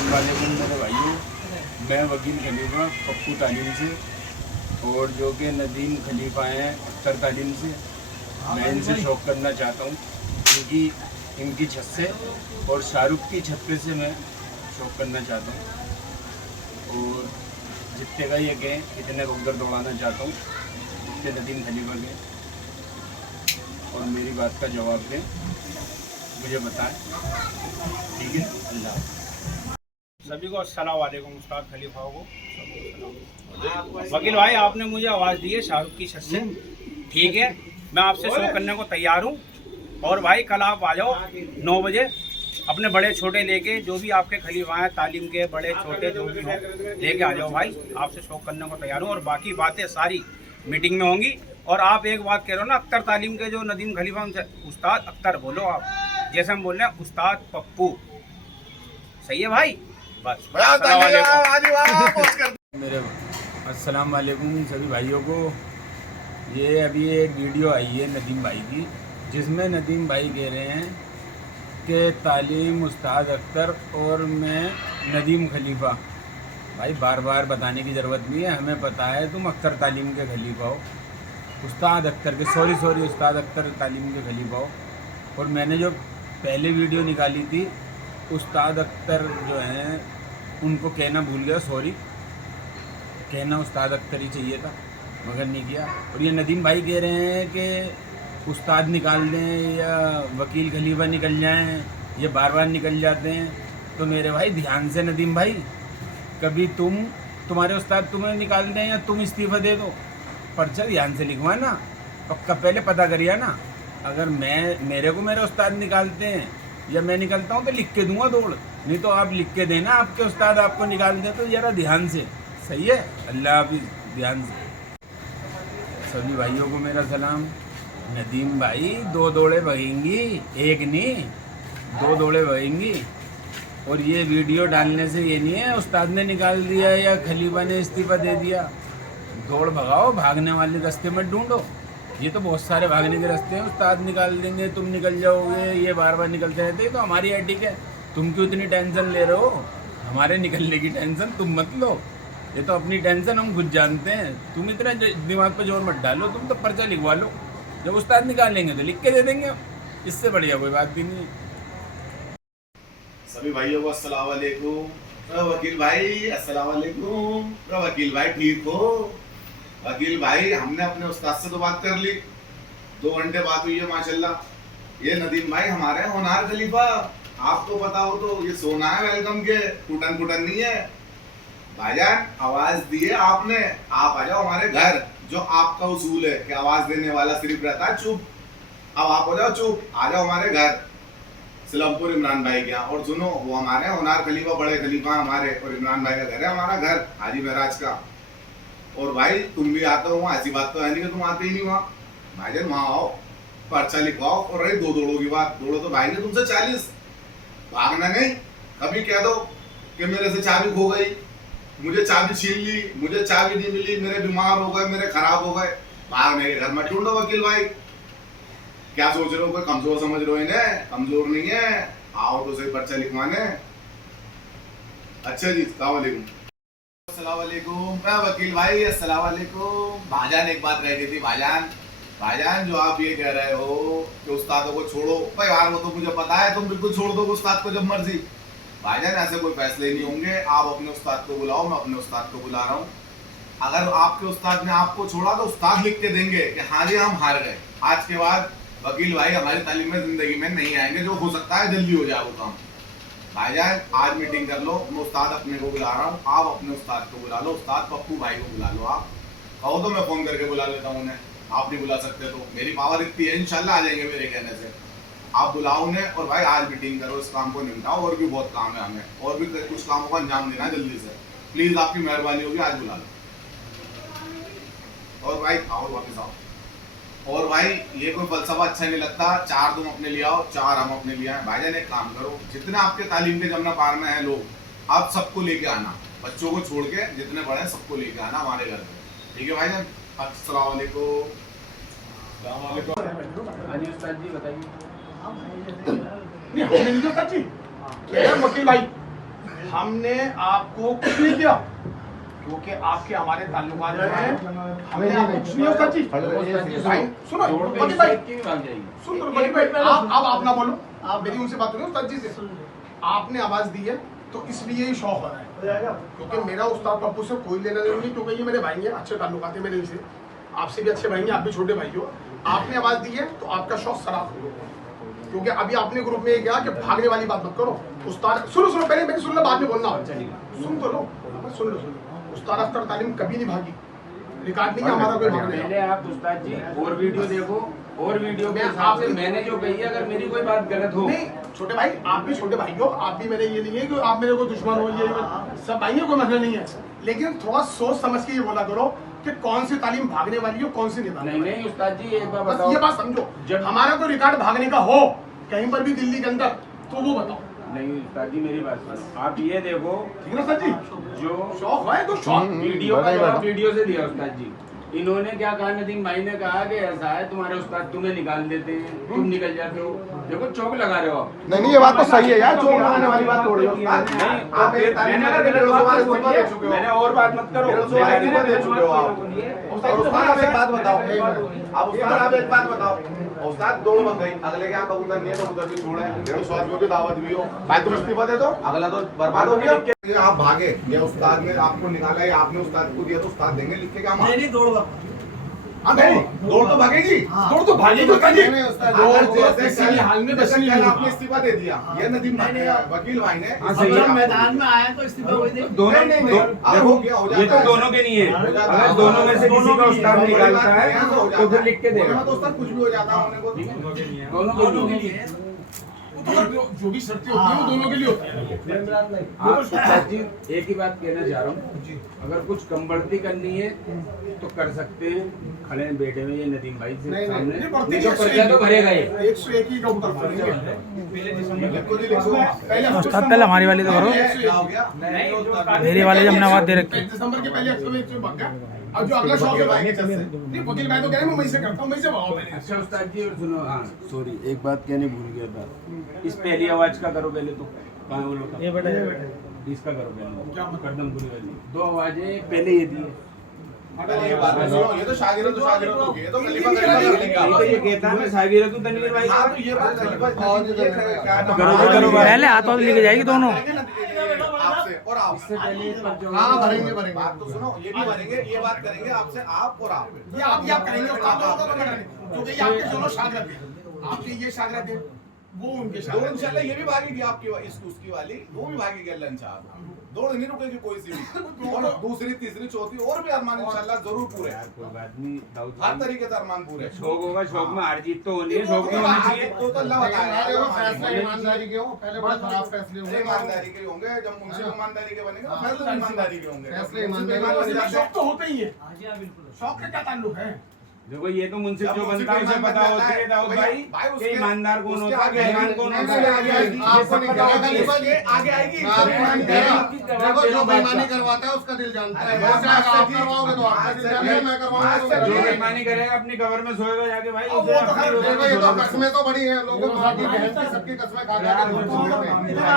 अस्सलाम वालेकुम मेरे भाइयों। मैं वकील खलीफा पप्पू तालीम से, और जो कि नदीम खलीफा हैं अख्तर तालीम से, मैं इनसे शौक़ करना चाहता हूँ क्योंकि इनकी छत से और शाहरुख की छत पे से मैं शौक़ करना चाहता हूँ। और जितने का ये कहें इतने को उधर दौड़ाना चाहता हूँ जितने नदीम खलीफा के, और मेरी बात का जवाब दें, मुझे बताएं। ठीक है, अल्लाह। सभी को अस्सलाम वालेकुम। उस्ताद खलीफा को वकील भाई, आपने मुझे आवाज़ दी है शाहरुख की छत से, ठीक है, मैं आपसे शो करने को तैयार हूँ। और भाई कल आप आ जाओ 9 बजे, अपने बड़े छोटे लेके, जो भी आपके खलीफा हैं तालीम के, बड़े छोटे जो भी हो लेके आ जाओ भाई, आपसे शो करने को तैयार हूँ। और बाकी बातें सारी मीटिंग में होंगी। और आप एक बात कह रहे हो ना, अख्तर तालीम के जो नदीम खलीफा, उनसे उस्ताद अख्तर बोलो आप, जैसे हम बोल रहे हैं उस्ताद पप्पू। सही है भाई? बस मेरे अस्सलाम वालेकुम सभी भाइयों को। ये अभी एक वीडियो आई है नदीम भाई की, जिसमें नदीम भाई कह रहे हैं कि तालीम उस्ताद अख्तर और मैं नदीम खलीफा। भाई बार बार बताने की ज़रूरत नहीं है, हमें पता है तुम अख्तर तालीम के खलीफा हो, उस्ताद अख्तर के सॉरी उस्ताद अख्तर तालीम के खलीफा हो। और मैंने जो पहले वीडियो निकाली थी, उस्ताद अख्तर जो हैं उनको कहना भूल गया, सॉरी, कहना उस्ताद अख्तर ही चाहिए था मगर नहीं किया। और ये नदीम भाई कह रहे हैं कि उस्ताद निकाल दें या वकील खलीफा निकल जाएं, ये बार बार निकल जाते हैं। तो मेरे भाई ध्यान से नदीम भाई, कभी तुम्हारे उस्ताद तुम्हें निकाल दें या तुम इस्तीफ़ा दे दो, पर्चा ध्यान से लिखवाना, पक्का पहले पता करिए ना। अगर मेरे को मेरे उस्ताद निकालते हैं या मैं निकलता हूँ तो लिख के दूंगा दौड़, नहीं तो आप लिख के देना आपके उस्ताद आपको निकाल दे तो ज़रा ध्यान से। सही है, अल्लाह हाफिज़। ध्यान से सभी भाइयों को मेरा सलाम। नदीम भाई 2 दौड़े भगेंगी, एक नहीं 2 दौड़े भगेंगी। और ये वीडियो डालने से ये नहीं है उस्ताद ने निकाल दिया या खलीफा ने इस्तीफ़ा दे दिया। दौड़ भगाओ, भागने वाले रास्ते में ढूंढो। ये तो बहुत सारे भागने के रास्ते हैं, उस्ताद निकाल देंगे, तुम निकल जाओगे, ये बार बार निकलते रहते हैं। तो हमारी है, ठीक है, तुम क्यों इतनी टेंशन ले रहे हो? हमारे निकलने की टेंशन तुम मत लो, ये तो अपनी टेंशन हम खुद जानते हैं। तुम इतना दिमाग पे जोर मत डालो, तुम तो पर्चा लिखवा लो, जब उस्ताद निकालेंगे तो लिख के दे देंगे, इससे बढ़िया कोई बात भी नहीं है। सभी भाइयों को अस्सलाम वालेकुम। वकील भाई अस्सलाम वालेकुम। वकील भाई ठीक हो? वकील भाई हमने अपने उस्ताद से तो बात कर ली, 2 घंटे बात हुई है माशाल्लाह। ये नदीम भाई हमारे होनार खलीफा, आपको पता हो तो ये सोना है वेलकम के, कुटन नहीं है। भाईजान आवाज दी है आपने, आप आ जाओ हमारे घर। जो आपका उसूल है कि आवाज देने वाला सिर्फ रहता है चुप, अब आप हो जाओ चुप, आ जाओ हमारे घर सिलमपुर इमरान भाई के यहाँ। और सुनो, वो हमारे होनार खलीफा, बड़े खलीफा हमारे, और इमरान भाई का घर है हमारा घर हाजी महराज का। और भाई तुम भी आते हो वहाँ, ऐसी बात तो है नहीं कि तुम आते ही नहीं वहाँ। भाईजान वहाँ आओ, पर्चा लिखवाओ। और रही 2 दौड़ों की बात, दौड़ो तो भाई ने तुमसे 40, भागना नहीं। कभी कह दो कि मेरे से चाबी खो गई, मुझे चाबी छीन ली, मुझे चाबी नहीं मिली, मेरे बीमार हो गए, मेरे खराब हो गए, भागने के घर में ढूंढो। वकील भाई क्या सोच रहे हो, कोई कमजोर समझ रहे हो इन्हें? कमजोर नहीं है, आओ तो सही पर्चा लिखवाने। अच्छा जी, अस्सलाम वालेकुम। अस्सलाम वालेकुम वकील भाई, अस्सलाम वालेकुम। भाईजान एक बात रह गई थी भाईजान, जो आप ये कह रहे हो कि उस्तादों को छोड़ो, भाई यार वो तो मुझे पता है, तुम बिल्कुल छोड़ दो उस्ताद को जब मर्जी। भाईजान ऐसे कोई फैसले नहीं होंगे, आप अपने उस्ताद को बुलाओ, मैं अपने उस्ताद को बुला रहा हूँ। अगर आपके उस्ताद ने आपको छोड़ा तो उस्ताद लिख के देंगे कि हाँ जी हम हार गए, आज के बाद वकील भाई हमारी तालीम में जिंदगी में नहीं आएंगे। जो हो सकता है जल्दी हो जाए वो काम। भाईजान आज मीटिंग कर लो, मैं उस्ताद अपने को बुला रहा हूँ, आप अपने उस्ताद को बुला लो, उस्ताद पप्पू भाई को बुला लो। आप कहो तो मैं फोन करके बुला लेता हूँ उन्हें, आप नहीं बुला सकते तो मेरी पावर इतनी है, इंशाल्लाह आ जाएंगे मेरे कहने से। आप बुलाओ उन्हें और भाई आज मीटिंग करो, इस काम को निपटाओ। और भी बहुत काम है हमें, और भी कुछ कामों का अंजाम देना है जल्दी से, प्लीज आपकी मेहरबानी होगी, आज बुला लो। और भाई आओ वापस आओ। और भाई ये कोई फलसफा अच्छा नहीं लगता, 4 तुम अपने ले आओ, 4 हम अपने लिए आए। भाईजान एक काम करो, जितने आपके तालीम के जमना पार में है लोग, आप सबको लेके आना, बच्चों को छोड़ के जितने बड़े हैं सबको लेके आना हमारे घर में, ठीक है भाईजान? अस्सलाम वालेकुम। उस्ताद जी बताइए। वकील भाई हमने आपको कुछ नहीं किया क्योंकि आपके हमारे ताल्लुकात हैं। हमने आपको कुछ नहीं होता जी। भाई सुनो वकील भाई, सुन लो वकील भाई, आप ना बोलो, आप मेरी उनसे बात करो उस्ताद जी से। आपने आवाज दी है तो इसलिए ही शौक हो रहा है, क्योंकि मेरा उस्ताद पप्पू से कोई लेना देना नहीं, क्योंकि ये मेरे भाई हैं, अच्छे ताल्लुकात हैं मेरे इनसे, आपसे भी अच्छे भाई हैं, आप भी छोटे भाई हो। आपने आवाज दी है तो आपका शौक सराफ हो, क्योंकि अभी आपने ग्रुप में कहा कि भागने वाली बात मत करो। उस्ताद सुनो पहले मेरी सुन लो, बाद में बोलना, सुन तो लो, सुन लो। उस्ताद अख्तर तालीम कभी नहीं भागी, रिकॉर्ड नहीं है हमारा कोई भागने। पहले आप उस्ताद जी और वीडियो देखो, और वीडियो के हिसाब से मैंने जो कही है, अगर मेरी कोई बात गलत हो। नहीं छोटे भाई, आप भी छोटे भाई हो, आप भी मेरे ये नहीं है कि आप मेरे को दुश्मन हो, ये सब भाई है, कोई मसला नहीं है, लेकिन थोड़ा सोच समझ के ये बोला करो कि कौन सी तालीम भागने वाली हो, कौन सी नहीं। नहीं उस्ताद जी एक बार बस बताओ, ये बात समझो, जब हमारा कोई रिकॉर्ड भागने का हो कहीं पर भी दिल्ली के अंदर तो वो बताओ। नहीं उस्ताद जी मेरी बात सुनो, आप ये देखो ठीक है सर जी, जो शौक है तो शौक। वीडियो का जवाब वीडियो से दिया उस्ताद जी। इन्होंने क्या कहा, नदीम भाई ने कहा कि ऐसा है तुम्हारे उस्ताद तुम्हें निकाल देते हैं, तुम निकल जाते हो। देखो चौक लगा रहे हो आप। नहीं ये बात तो सही है यार, चौक लगाने वाली बात थोड़ी है। मैंने और बात मत करो, दे चुके हो आप। आप एक बात बताओ, आप एक बात बताओ, उस्ताद दोनों बन गई, अगले के यहाँ कबूतर नहीं है, कबूतर भी छोड़ा है, 150 आदमियों की दावत भी हो, भाई तुम इस्तीफा दे दो, अगला तो बर्बाद हो गया। आप भागे, ये उस्ताद ने आपको निकाला है, आपने उस्ताद को दिया तो उस्ताद देंगे लिख के क्या? नहीं दौड़ तो भागेगी, दौड़ तो भागेगी। हाल में आपने इस्तीफा दे दिया, ये नदीम भाई वकील भाई ने मैदान में आया तो इस्तीफा वही दे। दोनों हो गया, ये तो दोनों के नहीं है, अगर दोनों में से किसी का उस्ताद निकालता है तो फिर लिख के देगा। तो उस्ताद कुछ भी हो जाता है, होने को दोनों के लिए जो भी शर्तें होती है वो दोनों के लिए होती है। आप उस्ताद जी एक ही बात कहना चाह रहा हूँ, अगर कुछ कम बढ़ती करनी है तो कर सकते हैं, खड़े बैठे हुए ये नदीम भाई से सामने, नहीं तो पर्चा तो भरेगा ये। 101 ही का ऊपर उस्ताद पहले हमारी वाली तो करो, मेरी वाली जब नवाज दे रखी। दिसंबर के पहले 101 भाग गया। अब जो अगला शौक है नहीं, वकील भाई तो कह रहे हैं मैं वहीं से करता हूँ, वहीं से भागो मैंने। अच्छा उस्ताद जी और सुनो, हाँ सॉरी एक बात कहने भूल गया था, इस पहली आवाज का करो पहले तो, कहाँ वो लोग ये बेटा इसका करो पहले, कदमपुरी वाली 2 आवाजें पहले ये दी है। ये बात है, ये तो शागिर्द हो गई, ये तो खलीफा ये कहता है मैं शागिर्द हूँ तनवीर भाई। हाँ तो ये बात करो पहले हाथों से लेके जाएगी दोनों। आपसे और आप, इससे पहले हाँ भरेंगे बात तो सुनो, ये भी भरेंगे, ये बात करेंगे आपसे, आप और आप, ये आप करेंगे क्योंकि ये आपके दोनों शागिर्द हैं, आपके ये शागिर्द हैं, वो उनके दो शागिर्द। इंशाल्लाह ये भी भागेगी आपकी, उसकी वाली वो भी भागेगी अल्लाह इंशाल्लाह, दौड़ नहीं रुकेगी कोई सी भी, और दूसरी तीसरी चौथी और भी अरमान इंशाल्लाह जरूर पूरे हैं, कोई बात नहीं, दाऊद हर भाई तरीके से अरमान पूरे। शौक होगा, शौक में हार जीत तो होनी है, शौक में होनी चाहिए। तो अल्लाह बताएगा, फैसले ईमानदारी के हो, पहले बड़ा खराब फैसले हुए, ईमानदारी के होंगे, जब मुंसिफ ईमानदारी के बनेंगे तो फैसले ईमानदारी के होंगे, फैसले ईमानदारी के शौक तो होते ही है। शौक का क्या ताल्लुक है? देखो ये तो मुंसिफ जो बनता है उसे पता होती है दाऊद भाई कि ईमानदार कौन होता है, बेईमान कौन होता है, आपको नहीं पता होती है, आगे आएगी। देखो जो बेईमानी करवाता है उसका दिल जानता है, आप करवाओगे तो आपका दिल जानता है, मैं करवाऊंगा तो जो बेईमानी करेगा अपनी कब्र में सोएगा जाके भाई। देखो ये तो कस्में तो बड़ी हैं, लोगों की बहन की सबकी कस्में खा खा के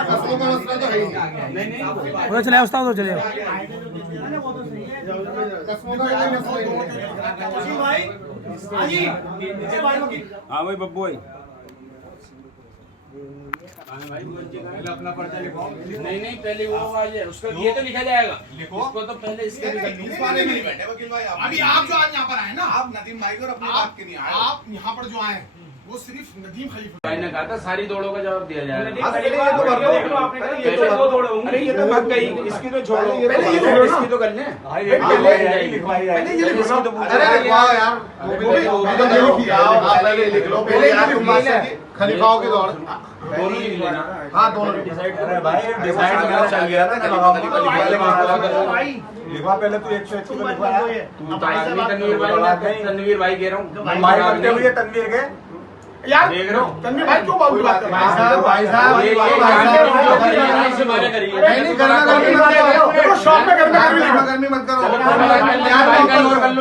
कस्मों का मसला तो है ही नहीं उधर चले उस्ताद, उधर चले। कस्मों का कोई मसला नहीं। हाँ भाई बब्बू भाई, पहले अपना पर्चा लिखवाओ। नहीं पहले वो आवाज है उसका, ये तो लिखा जाएगा, इसको तो पहले इसके इस बारे में नहीं बैठे वकील भाई, अभी आप जो आज यहाँ पर आए ना, आप नदीम भाई को अपनी बात के नहीं आए, आप यहाँ पर जो आए वो सिर्फ नदीम खलीफा भाई ने कहा था सारी दौड़ों का जवाब दिया जाएगा। अरे ये तो बात कही, इसकी तो छोड़ो, इसकी तो कर लें। खलीफाओं की दौड़ दोनों ही लेना, हाँ दोनों डिसाइड अरे भाई डिसाइड करना चल गया ना, लिखवा पहले तू 101 को लिखवाया, तू तो आदमी तनवीर भाई कह रहा हूँ, माई करते हुए तनवीर के यार देख रहे हो तन्वीर भाई क्यों बात कर रहे हैं? भाई साहब इससे मारे करिए। नहीं करना, देखो शौक में करना गर्मी मत करो।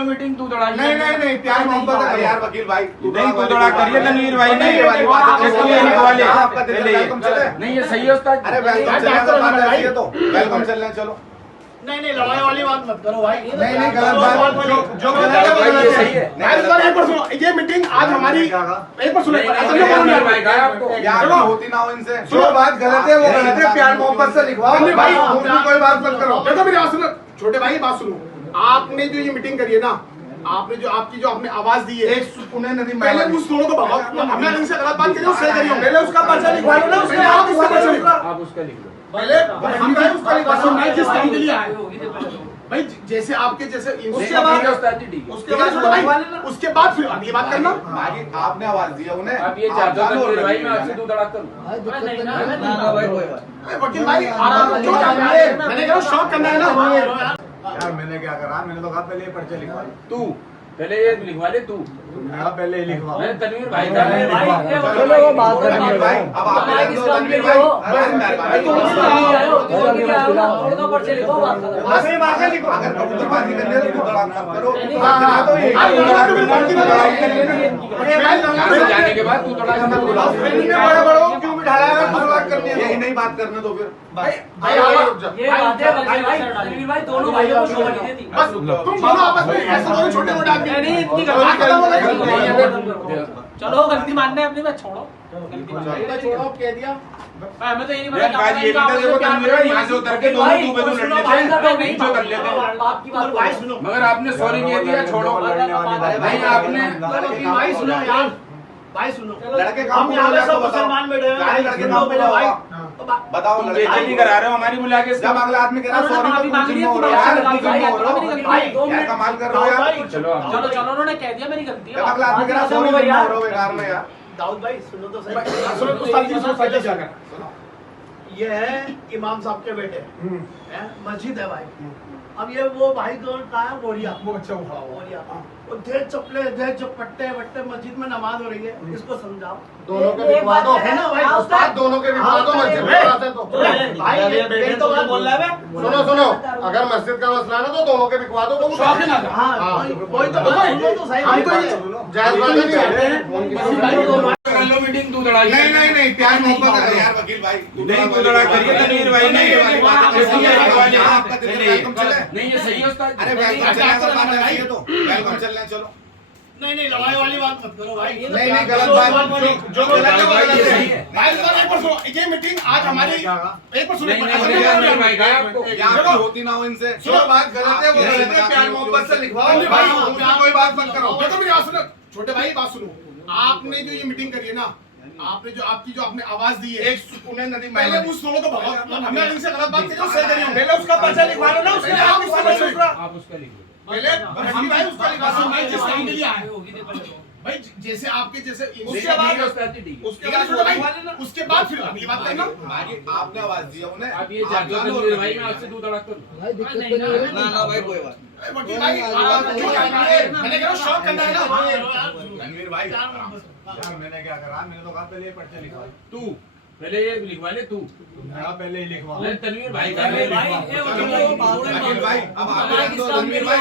मीटिंग तू दौड़ा नहीं नहीं नहीं, प्यार मोहब्बत है यार वकील भाई। नहीं तू दौड़ा करिए तनवीर भाई नहीं ये वाली बात नहीं ये सही है उस्ताद। अरे वेलकम चलने तो बात है तो वेलकम चलने चलो। नहीं नहीं, लड़ाई वाली बात मत करो भाई। नहीं नहीं, गलत बात जो गलत है वो गलत है। सही है। एक बार सुनो, ये मीटिंग आज हमारी एक बार सुनो, यार होती ना हो इनसे। जो बात गलत है वो गलत है, प्यार मोहब्बत से लिखवाओ भाई, कोई बात मत करो। देखो मेरी बात सुनो, छोटे भाई बात सुनो। आपने जो ये मीटिंग करी है ना, आपने जो आपकी जो आपने आवाज दी है, एक सुकूने नदीम भाई पहले उस दोनों को भगाओ। हमने इनसे गलत बात करी, उससे करी। पहले उसका पर्चा लिखवा लो ना, उसके पहले आप उसका पर्चा लिखो। आप उसका लिख लो। पहले हम भाई उसका लिखवा दो, मैं जिस काम के लिए आया भाई, जैसे आपके जैसे उसके बाद उसके बाद फिर अगली बात करना। आपने आवाज दी है उन्हें। अब ये चाहते हो भाई मैं आपसे दूध अड़ाता हूँ। वकील भाई आराम क्यों कर रहे हैं? मैंने कहा शौक करना है ना। यार मैंने क्या करा, मैंने तो कहा पहले ये पर्चे लिखवा लो। तू पहले ये लिखवा ले तू। मैं पहले ही लिखवा। मैं तनवीर भाई का तनवीर भाई, अब आप तनवीर भाई अगर कबूतरबाजी करनी है तो दौड़ा मत करो। जाने के बाद तू थोड़ा क्यों बिठा रहा है? बात करनी है, यही नहीं बात करने दो फिर। भाई दोनों भाइयों को शोभा नहीं देती। बस तुम दोनों आपस में ऐसे दोनों छोटे मोटे आदमी नहीं इतनी चलो गलती मानना है अपनी, मैं छोड़ो छोड़ो कह दिया। हमें तो ये नहीं यार बाजी ये भी तो देखो तनवीर भाई यहाँ से उतर के दोनों तू पे तू लड़ लेते हैं नीचे कर लेते हैं। आपकी बात भाई सुनो, मगर आपने सॉरी कह दिया छोड़ो भाई आपने भाई सुनो यार, भाई सुनो, लड़के हम यहाँ पे सब मुसलमान बैठे हैं। गाली लड़के काम पे भाई बताओ। तुम बेइज्जती करा रहे हो हमारी बुला के। जब अगला आदमी कह रहा सॉरी तो तुम जिम्मे हो रहे हो यार, तुम जिम्मे हो रहे हो यार, कमाल कर रहे हो यार। चलो चलो चलो उन्होंने कह दिया मेरी गलती है। जब अगला आदमी कह रहा सॉरी जिम्मे हो रहे हो बेकार में यार। दाऊद भाई सुनो तो सही, सुनो तो साथी सुनो साथी क्या कर। ये है इमाम साहब के बेटे हैं, मस्जिद है भाई। अब ये वो भाई कौन कहा है? बोरिया, वो बच्चा उठा बोरिया। वो ढेर चप्पले ढेर चपट्टे वट्टे मस्जिद में नमाज हो रही है, इसको समझाओ। दोनों के बिठवा दो, है ना भाई उस्ताद? दोनों के बिठवा दो मस्जिद में। भाई ये तो बात बोल रहा है। सुनो सुनो, अगर मस्जिद का मसला है ना तो दोनों के बिठवा दो। शौक है ना? हाँ कोई तो सही, हम तो जायज बात नहीं है। कर लो मीटिंग तू दौड़ा। नहीं नहीं नहीं, प्यार मोहब्बत है यार वकील भाई। नहीं तू दौड़ा करिए तनवीर भाई नहीं ये वाली बात आपका दिल वेलकम चले। नहीं ये सही है उस्ताद। अरे वेलकम चलने तो बात है तो वेलकम चलने चलो। नहीं नहीं, लड़ाई वाली बात मत करो भाई। नहीं नहीं, गलत बात जो गलत है वो गलत है। भाई एक बार सुनो, ये मीटिंग आज हमारी एक बार सुनो। नहीं भाई का आपको यहाँ होती ना हो इनसे। जो बात गलत है वो गलत है, प्यार मोहब्बत से लिखवाओ भाई, कोई बात मत करो। देखो मेरी बात सुनो, छोटे भाई बात सुनो। आपने जो ये मीटिंग करी है ना, आपने जो आपकी जो आपने आवाज दी है, एक सुकूने नदीम पहले भाई। उस दोनों को भगाओ। हमने इनसे गलत बात करी, उससे करी। पहले उसका पर्चा लिखवा लो ना, उसके बाद उसका पर्चा लिखवा। आप उसका लिख लो। पहले हम भाई उसका लिखवा दो भाई, जिस काम के लिए आए भाई, जैसे आपके जैसे उसके बाद उसके बाद छोटे भाई, उसके बाद फिर अगली बात करना। आपने आवाज दिया उन्हें। अब ये जादू तनवीर भाई मैं आपसे दूध अड़ाता हूँ। वकील भाई क्यों कर रहे हैं? मैंने कहा शौक करना है ना। रणवीर भाई यार मैंने क्या करा, मैंने तो कहा पहले ये पर्चे लिखवा। तू पहले ये लिखवा ले तू। मैं पहले ही लिखवा। मैं तनवीर भाई का वकील भाई अब आप रणवीर भाई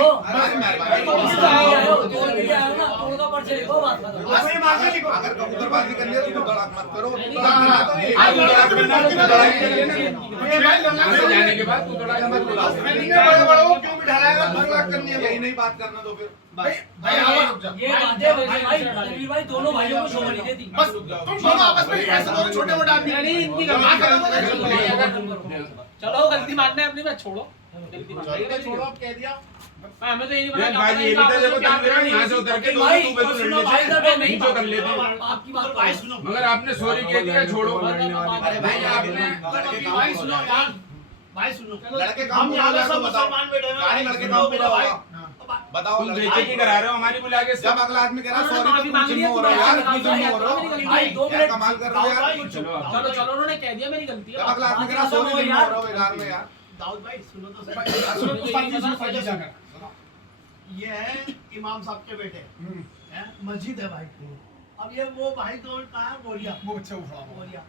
अगर कबूतरबाजी करनी है तो दौड़ा मत करो। जाने के बाद तू थोड़ा क्यों बिठा रहा है? करनी है, यही नहीं बात करना तो फिर भाई दोनों भाइयों को शोभा नहीं देती। बस तुम दोनों आपस में ऐसे दोनों छोटे मोटे आदमी नहीं इतनी चलो गलती मानना है अपनी, मैं छोड़ो गलती मानना है। छोड़ो, अब कह दिया। हमें तो ये नहीं यार बाजी ये भी तो देखो तनवीर भाई यहाँ से उतर के दोनों तू पे तू लड़ लेते हैं नीचे कर लेते हैं। आपकी बात भाई सुनो, मगर आपने सॉरी कह दिया छोड़ो। अरे भाई आपने भाई सुनो यार, भाई सुनो, लड़के काम हम पे यहाँ पे लगा सब तो बताओ। मुसलमान बैठे हैं। गाड़ी लड़के काम पे भाई बताओ। तुम बेइज्जती करा रहे हो हमारी बुला के। जब अगला आदमी कह रहा सॉरी तो माफी तुम मांग जिम्मे हो लिया, रहे हो यार, तुम्हारी तुम जिम्मे हो रहे हो भाई, दो यार, मिनट कमाल कर रहे हो यार। चलो चलो चलो उन्होंने कह दिया मेरी गलती है। जब अगला आदमी कह रहा सॉरी जिम्मे हो रहे हो बेकार में यार। दाऊद भाई सुनो तो सही, सुनो तो साथी क्या कर। ये है इमाम साहब के बेटे हैं, मस्जिद है भाई। अब ये वो भाई कौन कहा है? बोरिया, वो बच्चा उठा बोरिया।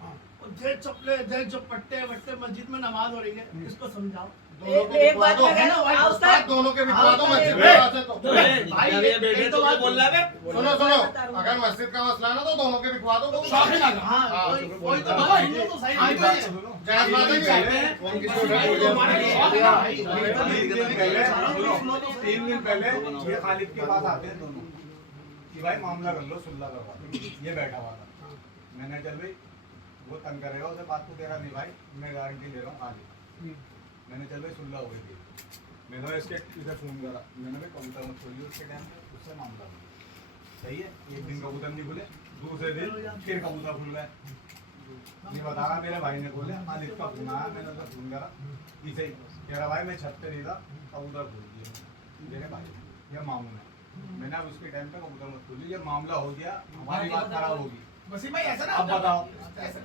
ढेर चप्पले ढेर चपट्टे वट्टे मस्जिद में नमाज हो रही है, इसको समझाओ। एक बात दोनों के बिठवा दो मस्जिद ए, भाई तो बात बोल रहा है। सुनो सुनो, अगर मस्जिद का मसला ना तो दोनों के बिठवा दो। शौक ही ना कर। हाँ, वही तो बाबा, हिंदू तो सही नहीं है। जहाँ बात है कि तीन दिन पहले ये खालिद के पास आते हैं दोनों कि भाई मामला कर लो, सुलह करवा दो। ये बैठा हुआ था, मैंने चल भाई वो तंग करेगा उसे बात को तेरा नहीं भाई, मैं गारंटी ले रहा हूँ आज। मैंने चल भाई सुलह हो गई थी, मैंने इसके इधर फोन करा, मैंने भाई कबूतर मत खोलिए उसके टाइम पे, उससे मामला हो सही है। एक दिन कबूतर नहीं खुले, दूसरे दिन फिर कबूतर खुल गए। नहीं बता रहा, मेरे भाई ने बोले आज इसका फोन आया, मैंने उसका फोन करा इसे कह रहा भाई मैं छत पे नहीं था, कबूतर खोल दिए मेरे भाई, यह मामून है। मैंने अब उसके टाइम पे कबूतर मत खोली, ये मामला हो गया, हमारी बात खराब होगी। वसीम भाई ऐसा ना अब बताओ,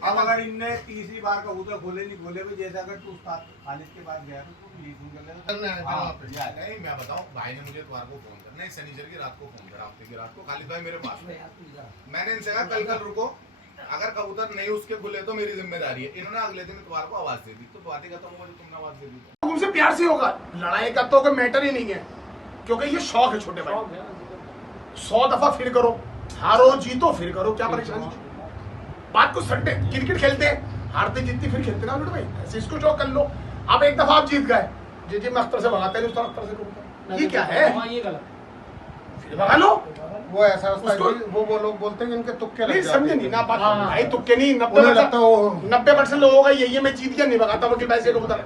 अब अगर इनने तीसरी बार कबूतर खोले नहीं खोले भी, जैसे अगर तू उस्ताद खालिद के पास गया तो तू लीजिंग कर लेना। नहीं मैं बताऊं, भाई ने मुझे तुम्हारे को फोन करना, शनिचर की रात को फोन करा, हफ्ते की रात को, खालिद भाई मेरे पास। मैंने इनसे कहा कल रुको, अगर कबूतर नहीं उसके खुले तो मेरी जिम्मेदारी है। इन्होंने अगले दिन तुम्हारे को आवाज दे दी, तो बातें खत्म हो गई, तुमने आवाज दे दी। तुमसे प्यार से होगा, लड़ाई का तो कोई मैटर ही नहीं है, क्योंकि ये शौक है छोटे भाई। 100 दफा फिर करो, हारो जीतो फिर करो, क्या परेशानी। बात को सट्टे क्रिकेट खेलते हैं, हारते जीतते फिर खेलते ना भाई, ऐसे इसको जो कर लो। अब एक दफा आप जीत गए, जी मैं अख्तर से भगाते हैं, उस तरह अख्तर से करूंगा, ये क्या है, ये गलत फिर भगा लो। वो ऐसा वो लोग बोलते हैं कि इनके तुक्के नहीं समझे नहीं ना बात, भाई तुक्के नहीं, उन्हें लगता है वो 90% लोगों का यही है, मैं जीत गया नहीं भगाता वकील भाई से कबूतर।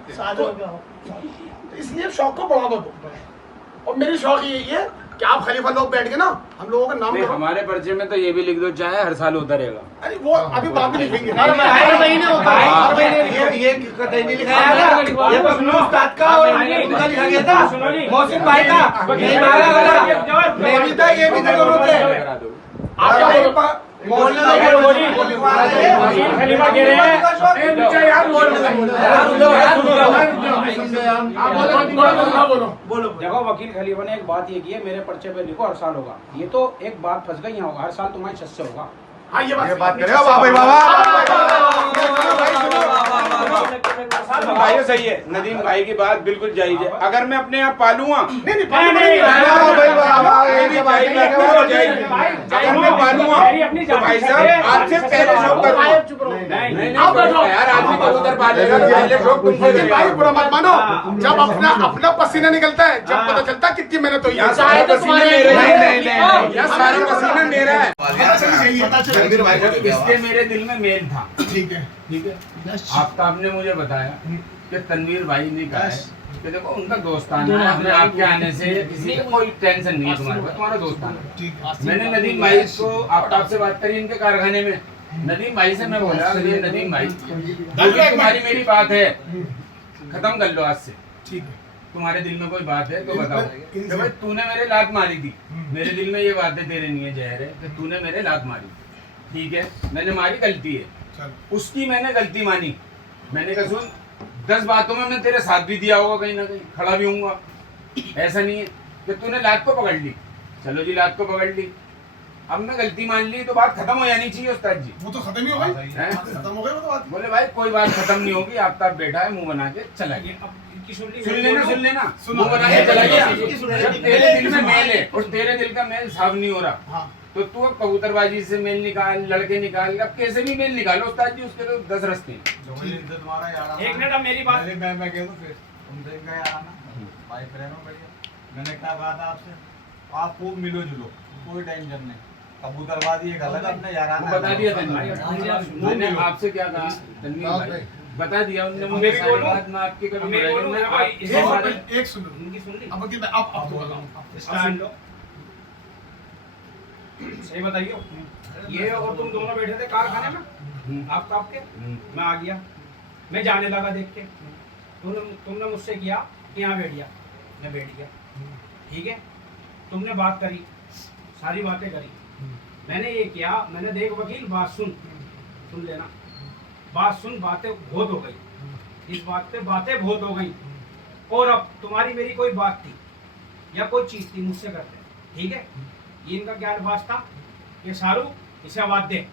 इसलिए शौक को बढ़ावा दो, और मेरी शौक यही है कि आप खलीफा लोग बैठ के ना हम लोगों का नाम करो। हमारे पर्चे में तो ये भी लिख दो चाहे हर साल होता रहेगा। अरे वो अभी बाद में लिखेंगे, हर महीने होता है, हर महीने ये कतई नहीं लिखाया गया, ये बस उस्ताद का और उनका लिखा गया था, मोहसिन भाई का नहीं मारा गया, मैं भी था, ये भी जरूरत है। आप क्या बोलो मोहल्ले में खलीफा कह रहे हैं देखो वकील खलीफा ने एक बात ये की है, मेरे पर्चे पे लिखो हर साल होगा, ये तो एक बात फंस गई, यहाँ होगा हर साल तुम्हारी छत से होगा। हाँ ये बात करें बाबा भाई सही है, नदीम भाई की बात बिल्कुल जायज है। अगर मैं अपने आप पालूंगा नहीं अगर मैं पालूंगा तो भाई साहब आज से पहले शौक करूंगा यार, आदमी कबूतर पालेगा तो पहले शौक तुमसे करेगा। बुरा मत मानो, जब अपना पसीना निकलता है, जब पता चलता है कितनी मेहनत हुई है। सारे पसीने मेरे हैं, सारे पसीने मेरा है। रणवीर भाई को इसके मेरे दिल में मेल था, ठीक है ठीक है। आफ्ताब ने मुझे बताया कि तनवीर भाई ने कहा है कि देखो उनका दोस्ताना है, हमें आपके आने से किसी का कोई टेंशन नहीं है तुम्हारे पास, तुम्हारा दोस्ताना। मैंने नदीम भाई को आफ्ताब से बात करी इनके कारखाने में, नदीम भाई से मैं बोला नदीम भाई तुम्हारी मेरी बात है, खत्म कर लो आज से, ठीक है तुम्हारे दिल में कोई बात है तो बताओ। तो भाई तूने मेरे लात मारी थी, मेरे दिल में ये बातें तेरे नहीं है जहर है कि तूने मेरे लात मारी, ठीक है मैंने मारी, गलती है उसकी, मैंने गलती मानी। मैंने कहा सुन 10 बातों में मैं तेरे साथ भी दिया होगा, कहीं ना कहीं खड़ा भी हूँगा, ऐसा नहीं है कि तूने लात को पकड़ ली, चलो जी लात को पकड़ ली, अब मैं गलती मान ली तो बात खत्म हो जानी चाहिए उस्ताद जी। वो तो खत्म ही हो गई, खत्म हो गई वो तो बात। बोले भाई कोई बात खत्म नहीं होगी, आफ्ताब बैठा है मुंह बना के चला गया। सुन लेना मुंह बना के चला गया। जब तेरे दिल में मेल है और तेरे दिल का मेल साफ नहीं हो रहा तो तू अब कबूतरबाजी से मेल निकाल, लड़के निकाल, अब कैसे भी मेल निकालो उस्ताद जी, उसके तो 10 रास्ते हैं। एक मिनट अब मेरी बात, मैं कह दूं फिर तुमसे इनका यार आना भाई फ्रेंड हो बढ़िया। मैंने क्या कहा था आपसे, आप खूब मिलो जुलो, कोई टेंशन नहीं, कबूतरबाजी एक अलग अपने यार आना बता दिया तन्वीर। मैंने आपसे क्या कहा तन्वीर भाई बता दिया उन्होंने मुझे सारी बात, मैं आपकी कभी एक सुन ली अब वकील भाई आप तो बताओ स्टार्ट लो, सही बताइए। ये और तुम दोनों बैठे थे कारखाने में आफ्ताब के, मैं आ गया, मैं जाने लगा देख के, तुमने मुझसे किया कि यहाँ बैठ गया, मैं बैठ गया, ठीक है तुमने बात करी, सारी बातें करी, मैंने ये किया, मैंने देख वकील बात सुन लेना, बात सुन, बातें बहुत हो गई, इस बात पे बातें बहुत हो गई, और अब तुम्हारी मेरी कोई बात थी या कोई चीज थी मुझसे करते, ठीक है ये इनका क्या अल्फाज था, ये शाहरुख इसे आवाज दे,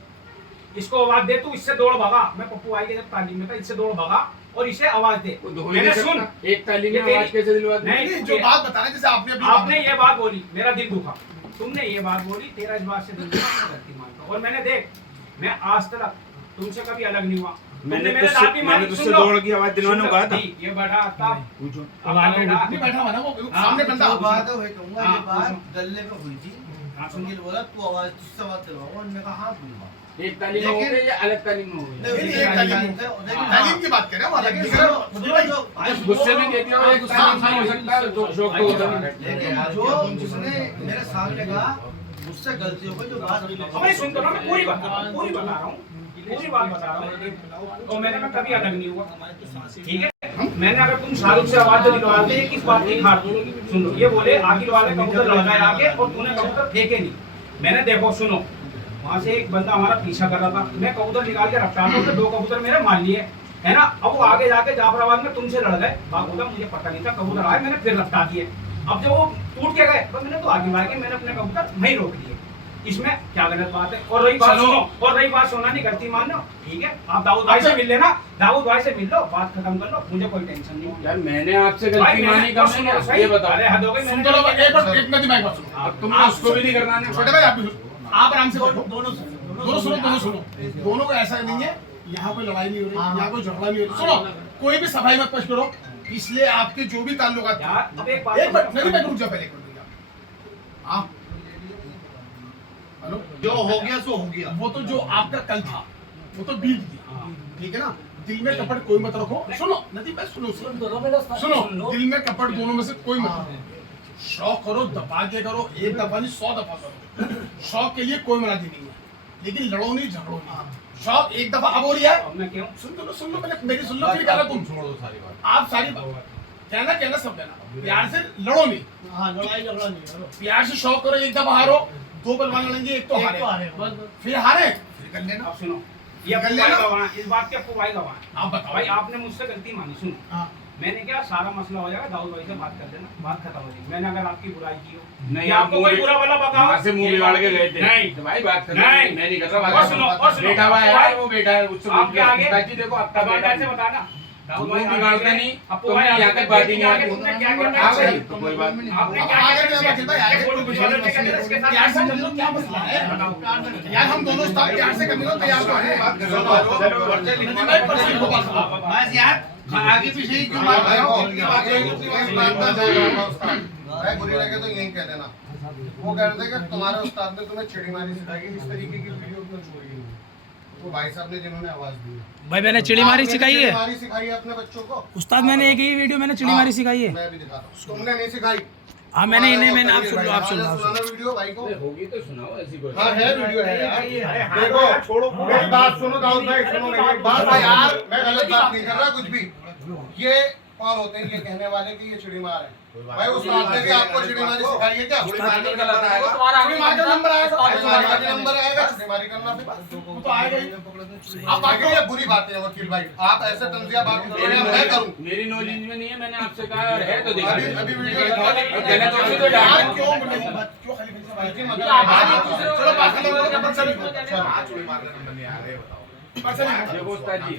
इसको आवाज दे, तू इससे दौड़ भगा, मैं पप्पू आई जब तालीम में था, इससे दौड़ भगा और इसे आवाज दे। मैंने सुन, एक तालीम में आवाज कैसे दिलवा दी? नहीं, जो बात बता रहे जैसे आपने आपने ये बात बोली, मेरा दिल दुखा। तुमने ये बात बोली, तेरा इस बात से दिल दुखा, मैं गलती मानता हूँ। और मैंने देख, मैं आज तक तुमसे कभी अलग नहीं हुआ। मैंने तुझसे दौड़ की आवाज दिलवाने को कहा था। ये बैठा था, पूछो। नहीं बैठा हुआ ना वो सामने बंदा बात है कहूंगा ये हाँ, बात गले में हुई थी। हाँ, सुनील बोला तू आवाज तुझसे बात करवाओ, उन्होंने कहा हाँ दूंगा। एक तालीम में हो गई या अलग तालीम में हो गई? नहीं, एक तालीम की बात कर रहे हैं वो गुस्से में कहती हो एक तालीम में हो सकता है तो शौक को होता है। लेकिन जो जिसने मेरे सामने कहा मुझसे गलती हो गई जो बात हमें सुन तो ना, मैं पूरी बात बता रहा हूँ, पूरी बात बता रहा हूँ। तो मैं कभी अलग नहीं हुआ, ठीक है। मैंने अगर तुम शाहरुख से आवाज दिलवाते किस बात की खाट, सुन लो, ये बोले आखिर वाले कबूतर लगाए आके और तूने कबूतर फेंके नहीं। मैंने देखो सुनो, वहाँ से एक बंदा हमारा पीछा कर रहा था, मैं कबूतर निकाल के रखता हूँ तो 2 कबूतर मेरे मान लिए, है ना। अब वो आगे जाके जाफराबाद में तुमसे लड़ गए, बाबूदा मुझे पता नहीं था, कबूतर आए, मैंने फिर रफ्ता दिए। अब जब वो टूट के गए तो मैंने तो आगे भागे, मैंने अपने कबूतर वहीं रोक दिए। इसमें क्या गलत बात है? और रही बात सोना नहीं करती मानना, ठीक है। आप दाऊद भाई से मिल लेना, दाऊद भाई से मिल लो, बात खत्म कर लो, मुझे कोई टेंशन नहीं। यार मैंने आपसे गलती मानी कब मैंने? ये बताओ। अरे हद हो गई, सुन तो लो, एक मिनट दिमाग बात सुनो। अब तुमने उसको भी नहीं करना है। छोटे भाई आप आराम से बैठो, दोनों सुनो। दोनों को ऐसा नहीं है यहाँ कोई लड़ाई नहीं हो रही, यहाँ कोई झगड़ा नहीं हो रही। सुनो, कोई भी सफाई मत पेश करो, इसलिए आपके जो भी ताल्लुकात एक मिनट रुक जाओ, पहले एक मिनट। हाँ हेलो, जो हो गया सो हो गया। वो तो जो आपका कल था वो तो बीत गया, ठीक है ना। दिल में कपट कोई मत रखो। सुनो नदीम भाई, सुनो, दिल में कपट दोनों में से कोई मत रखो। शौक करो, दबा के करो, एक दफा नहीं 100 दफा करो। शौक के लिए कोई मनाही नहीं है, लेकिन लड़ो नहीं, झगड़ो नहीं। शौक एक दफा अब हो रहा है, सुन लो पहले मेरी सुन लो, फिर कहना तुम छोड़ो सारी बात। आप सारी बात कहना सब कहना, प्यार से लड़ो नहीं। हाँ लड़ाई झगड़ा नहीं करो, प्यार से शौक करो। एक दफा हारो, 2 बलवान लड़ेंगे, एक तो हारे, फिर हारे फिर कर लेना। अब सुनो, ये अपने भाई गवाह, इस बात के आपको भाई गवाह। आप बताओ भाई, आपने मुझसे गलती मानी। सुनो, हाँ। मैंने क्या, सारा मसला हो जाएगा, दाऊद भाई से बात कर देना, बात खत्म हो जाएगी। मैंने अगर आपकी बुराई की हो, नहीं, या आपको कोई बुरा भला बताओ, वहाँ से मुंह बिगाड़ के गए थे। नहीं तो भाई बात करना, नहीं, मैं नहीं कर रहा। और सुनो, बेटा हुआ है, वो बेटा है, उससे बोल आपके के आगे पिताजी देखो आपका बेटा से बताना, दाऊद भाई मुंह बिगाड़ता नहीं, आपको तो मैं यहाँ तक बात ही नहीं आती। तुमने क्या किया? हाँ भाई, तो कोई बात नहीं। आपने क्या आगे किया? वकील भाई, आगे प्यार से कर लो, क्या मसला है यार? हम दोनों स्टाफ प्यार से करने को तैयार तो हैं। नदीम भाई, पर्ची लिखो बस। बस यार आगे पीछे ही क्यों बात भाई, करो? भाई बुरी लगे तो यही कह देना। वो कह रहे थे कि तुम्हारे उस्ताद ने तुम्हें चिड़ी मारी सिखाई, इस तरीके की वीडियो तुमने छोड़ी है। वो भाई साहब ने जिन्होंने आवाज दी है। भाई मैंने चिड़ी मारी सिखाई है चिड़ी मारी सिखाई है अपने बच्चों को। उस्ताद, मैंने एक ही वीडियो मैंने चिड़ी मारी सिखाई है। मैं भी दिखाता हूँ, तुमने नहीं सिखाई। हाँ मैंने इन्हें आप सुन लो, आप सुन लो। सुनाना वीडियो भाई को। होगी तो सुनाओ, ऐसी कोई हाँ है, वीडियो है यार। देखो, छोड़ो, मेरी बात सुनो दाऊद भाई, सुनो मेरी बात भाई यार। मैं गलत बात नहीं कर रहा कुछ भी। ये कौन होते हैं ये कहने वाले कि ये चिड़ी मार है? भाई उस्ताद ने भी आपको चिड़ी मारी सिखाई है क्या? चिड़ी मारी का नंबर आएगा, चिड़ी मारी का नंबर आएगा, चिड़ी मारी करना फिर तो आएगा ही। आप बाकी ये बुरी बातें हैं वकील भाई, आप ऐसे तंजिया बात मैं करूं? मेरी नॉलेज में नहीं है, मैंने आपसे कहा और है तो दिखा। अभी वीडियो दिखा दे। गलत होगी तो डांट। क्यों चलो बात खत्म हो गई, पर्चा लिखो। चिड़ी मारने नंबर नहीं आ रहे, बताओ पर्चा लिखो। देखो उस्ताद जी,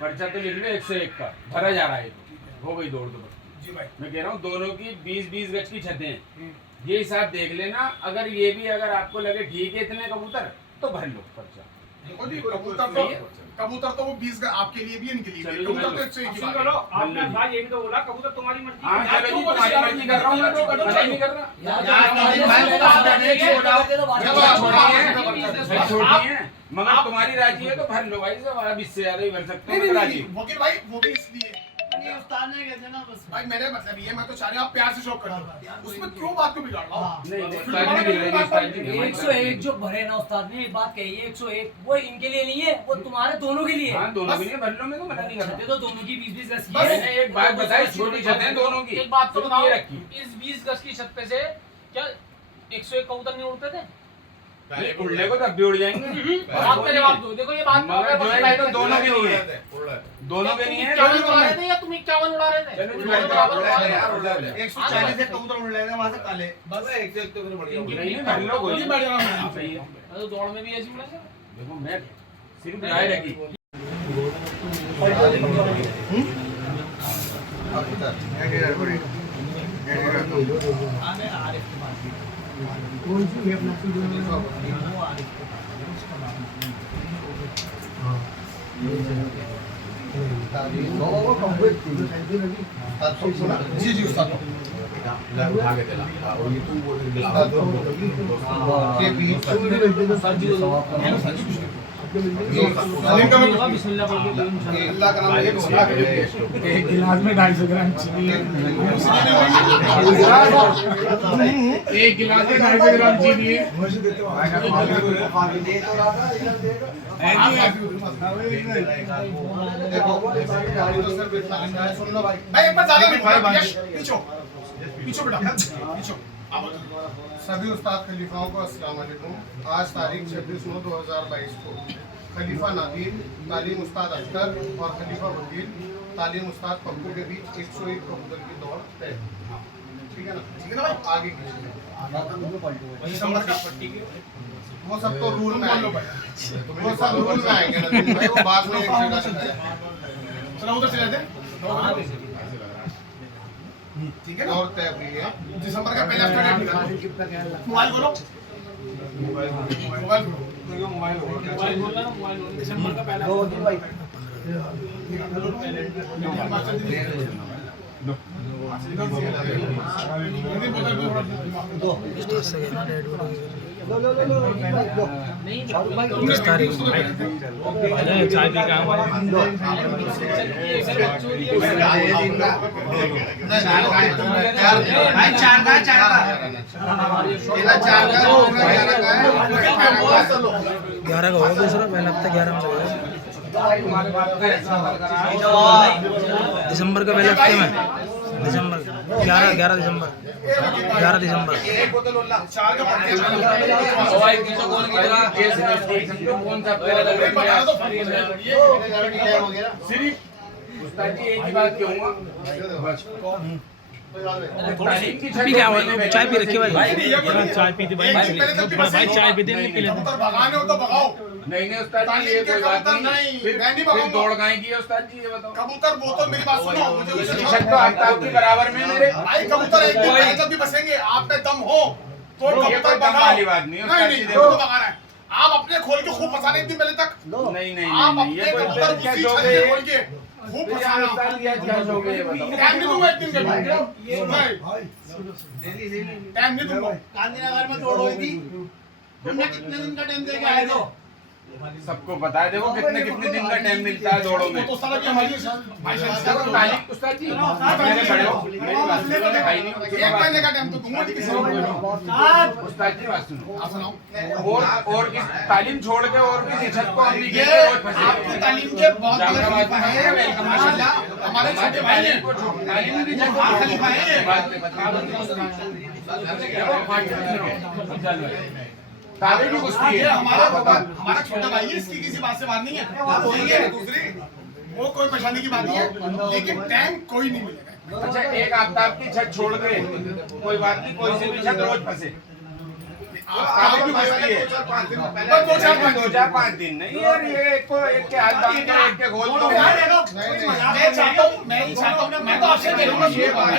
पर्चा तो लिख लो 101 का, भरा जा रहा है, हो गई दौड़ दो। जी भाई, मैं कह रहा हूँ दोनों की 20-20 गज की छतें हैं, ये हिसाब देख लेना। अगर ये भी अगर आपको लगे ठीक है इतने कबूतर तो भर लो पर्चा। देखो जी, कबूतर तो वो 20 आपके लिए भी, इनके लिए भी। चलो, कबूतर तो 101 की बात है। चलो, आपने भाई ये भी तो बोला, कबूतर तुम्हारी मर्जी। हाँ चलो जी, तुम्हारी मर्जी कर रहा हूँ मैं, तो मना ही नहीं कर रहा। छोटी है मगर तुम्हारी राजी है तो भर लो भाई साहब, अब इससे ज्यादा ही भर सकते हो राजी। वकील भाई वो भी इसलिए ये उस्ताद ने कहते ना बस भाई, मेरे मतलब ये, मैं तो चाह रहा हूँ आप प्यार से शौक कर लो, उसमें क्यों बात को बिगाड़ लो? नहीं नहीं उस्ताद नहीं बिगड़ेगी, उस्ताद जी नहीं। 101 जो भरे ना उस्ताद ने एक बात कही है, 101 वो इनके लिए नहीं है, वो तुम्हारे दोनों के लिए है। हाँ दोनों के लिए भर लो, मैं तो मना नहीं कर छतें रहा। तो दोनों की 20-20 गज की बस। है। मैंने एक बात बताई, छोटी छतें हैं दोनों की, एक बात तो सिर्फ बताओ, ये रखी। इस 20 गज की छत पे से क्या 101 कबूतर नहीं उड़ते थे? नहीं, उड़ने को तो अब भी उड़ जाएंगे। आप मेरे बात दो, देखो ये बात मगर जो है ये तो दोनों के लिए है, दोनों के लिए है। 51 उड़ा रहे थे या तुम 51 उड़ा रहे थे? चलो जी, दोनों बराबर उड़ा रहे थे। 140 से कबूतर उड़ रहे थे वहां से काले। बस एक से तो बढ़िया नहीं नहीं भर लो, कोई ये बढ़िया है। सही है। तो दौड़ में भी ऐसे उड़ेंगे। देखो मैं सिर्फ राय रखी। जी जी उस्ताद उठा के दिला और ये तू वो के बीच अल्लाह का नाम एक गिलास में 250 ग्राम चीनी है। एक गिलास में 250 ग्राम चीनी है। सुन लो भाई एक बार ज्यादा नहीं पीछो पीछो बेटा पीछो। सभी उस्ताद खलीफाओं को अस्सलाम वालेकुम। आज तारीख 26/9/2022 को खलीफा नादीम, तालीम उस्ताद अख्तर और खलीफा वकील, तालीम उस्ताद पप्पू के बीच 101 कबूतर की दौड़ तय। ठीक है ना भाई? आगे वो सब तो रूल में आएंगे, वो सब रूल में आएंगे ना भाई, वो बाद में एक जगह चलते हैं। चलो उधर चले जाते हैं। ठीक है ना? और तय हुई है दिसंबर का पहला स्टार्ट निकालो। मोबाइल बोलो, मोबाइल दिसंबर का पहला चाय पी का ग्यारह का होगा दूसरा, पहला हफ्ता 11 में दिसंबर का पहले हफ्ते में, दिसंबर 11 दिसंबर 11 दिसंबर। उस्ताद जी एक ही बात कहूँगा, क्या चाय पी रखी भाई? चाय पीते भाई चाय पीते नहीं पी लेते। भगाने हो तो भगाओ। नहीं उस्ताद जी ये कोई बात नहीं। फिर दौड़ गाय की है उस्ताद जी, ये बताओ। कबूतर वो तो मेरी बात सुनो, मुझे उससे शक तो आपके बराबर में मेरे भाई कबूतर एक दिन पहले जब भी बसेंगे, आप में दम हो तो ये कबूतर कोई दम भगाओ। वाली बात नहीं है उस्ताद जी, नहीं देखो। तो भगाना है। आप अपने खोल के खूब फंसाने एक दिन पहले तक नहीं आप अपने ये कोई कबूतर क्या उसी जोग छत है? पे खोल के खूब फंसाना। उस्ताद जी क्या जोग है ये बताओ। टाइम नहीं दूंगा एक दिन के लिए, टाइम नहीं दूंगा। गांधीनगर में दौड़ हुई थी, तुमने कितने दिन का टाइम दे के आए थे? सबको पता है, देखो कितने दिन का टाइम मिलता है दौड़ों में। तो साला भी हमारी तालीम उस्ताद जी मेरे बड़े हो, मेरी बात सुनो, भाई नहीं एक महीने का टाइम तो दूंगा नहीं किसी को। उस्ताद जी बात सुनो। आप सुनाओ। और किस तालीम छोड़ के और किसी छत को हम भी ये आपकी तालीम के बहुत बड़े खलीफा हैं, माशाल्लाह हमारे छोटे भाई हैं। तालीम की छत खलीफा हैं ये। तालीम की कुश्ती है। हमारा छोटा भाई है, इसकी किसी बात से बात नहीं है। दूसरी वो कोई परेशानी की बात नहीं है, लेकिन टाइम कोई नहीं मिलेगा। अच्छा एक आफ्ताब की छत छोड़ के कोई बात नहीं, कोई सी भी छत रोज फंसे। आप भी भाई है 2-4-5 दिन नहीं यार, ये एक के हाथ बांध के एक के खोल दो। मैं चाहता हूँ, मैं नहीं चाहता हूँ, मैं तो आपसे कह रहा हूँ ये बात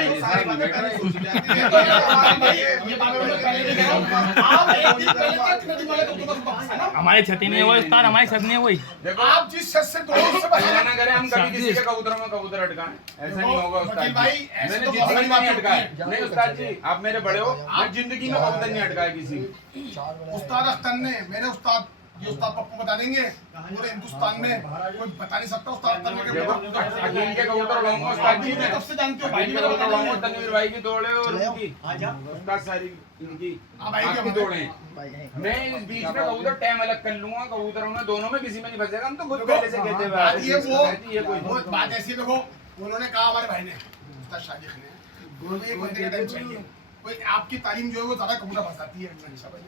भाई, ये बात मैं पहले भी कह रहा हूँ। आप एक दिन पहले कितने दिन वाले कबूतर को फंसाना? हमारी छत नहीं है वो उस्ताद, हमारी छत नहीं है वही। देखो आप जिस छत से दौड़ो उससे ऐसा बचाना। ना करें हम कभी किसी के कबूतरों में कबूतर अटकाएं, ऐसा नहीं होगा उस्ताद वकील भाई, जी। ऐसे मैंने तो बहुत जिंदगी सारी में नहीं बातें अटकाए। होती हैं। नहीं उस्ताद जी आप मेरे बड़े हो, मैं जिंदगी में कबूतर नहीं अटकाया किसी। उस्ताद अख्तर ने, मेरे उस्ताद ये उस्ताद पप्पू बता देंगे, पूरे हिंदुस्तान में कोई बता नहीं सकता उस्ताद अख्तर ने अकील के कबूतर उड़ाऊंगा उस्ताद जी मैं ने। कब से जानते हो भाई, अकील के मेरा कबूतर बता उड़ाऊंगा, देंगे। तनवीर भाई की दौड़े और उनकी उस्ताद सारी इनकी आपकी दौड़े हैं। मैं इस बीच में कबूतर टाइम अलग कर लूंगा, कबूतरों में दोनों में किसी में नहीं फंसेगा। हम तो खुद पहले से कहते हुए आ बात रहे ये हैं, ये कोई वो बात ऐसी देखो, उन्होंने कहा हमारे भाई ने उस्ताद शादी ने, दोनों में एक घंटे का टाइम चाहिए। कोई आपकी तालीम जो है वो ज्यादा कबूतर फंसाती है। अच्छा भाई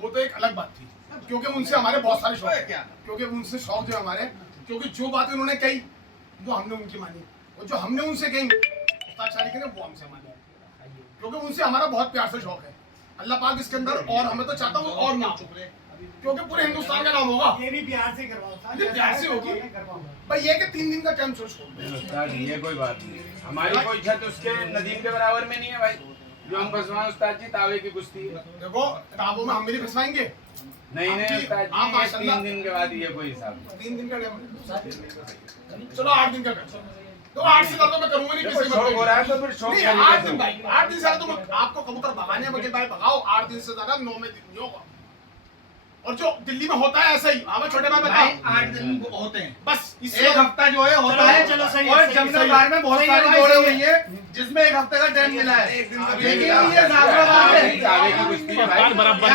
वो तो एक अलग बात थी, क्योंकि उनसे हमारे बहुत सारे शौक है, क्योंकि उनसे शौक जो हमारे, क्योंकि जो बातें उन्होंने कही वो हमने उनकी मानी, और जो हमने उनसे कही उस्ताद शादी ने वो हमसे मानी, क्योंकि उनसे हमारा बहुत प्यार से शौक है। अल्लाह पाक इसके अंदर, और हमें तो चाहता हूँ और ना क्योंकि पूरे हिंदुस्तान का नाम होगा। ये भी बिहार से करवाओ, ये बिहार से होगी भाई, ये कि 3 दिन का टाइम छोड़ उस्ताद ये कोई बात नहीं, हमारी कोई छत उसके नदीम के बराबर में नहीं है भाई। जो हम फंसवाएं उस्ताद जी तावे की कुश्ती है। देखो किताबों में हम भी नहीं फंसवाएंगे। नहीं नहीं उस्ताद आप जी, ये माशाल्लाह 3 दिन के बाद ये कोई हिसाब नहीं। 3 दिन का टाइम, चलो 8 दिन का टाइम, तो 8 से ज्यादा मैं करूंगा नहीं देखो किसी शौक हो रहा है तो फिर शौक नहीं, करने 8 का दिन शौक। भाई, 8 दिन से ज्यादा तो आपको कबूतर भगाने हैं, वकील भाई भगाओ, 8 दिन से ज्यादा 9 में दिन नहीं होगा। और जो दिल्ली में होता है ऐसा ही, हमें छोटे भाई बताओ, 8 दिन होते हैं, बस एक हफ्ता जो है होता है। चलो सही है, और सही है, जमनाबाद में बहुत सही है, सारी भाई, जोड़े सही हुई है जिसमें एक हफ्ते का टाइम मिला है। एक दिन का भी लेकिन मिला। ये जाफराबाद है, तावे की कुश्ती है भाई। यहाँ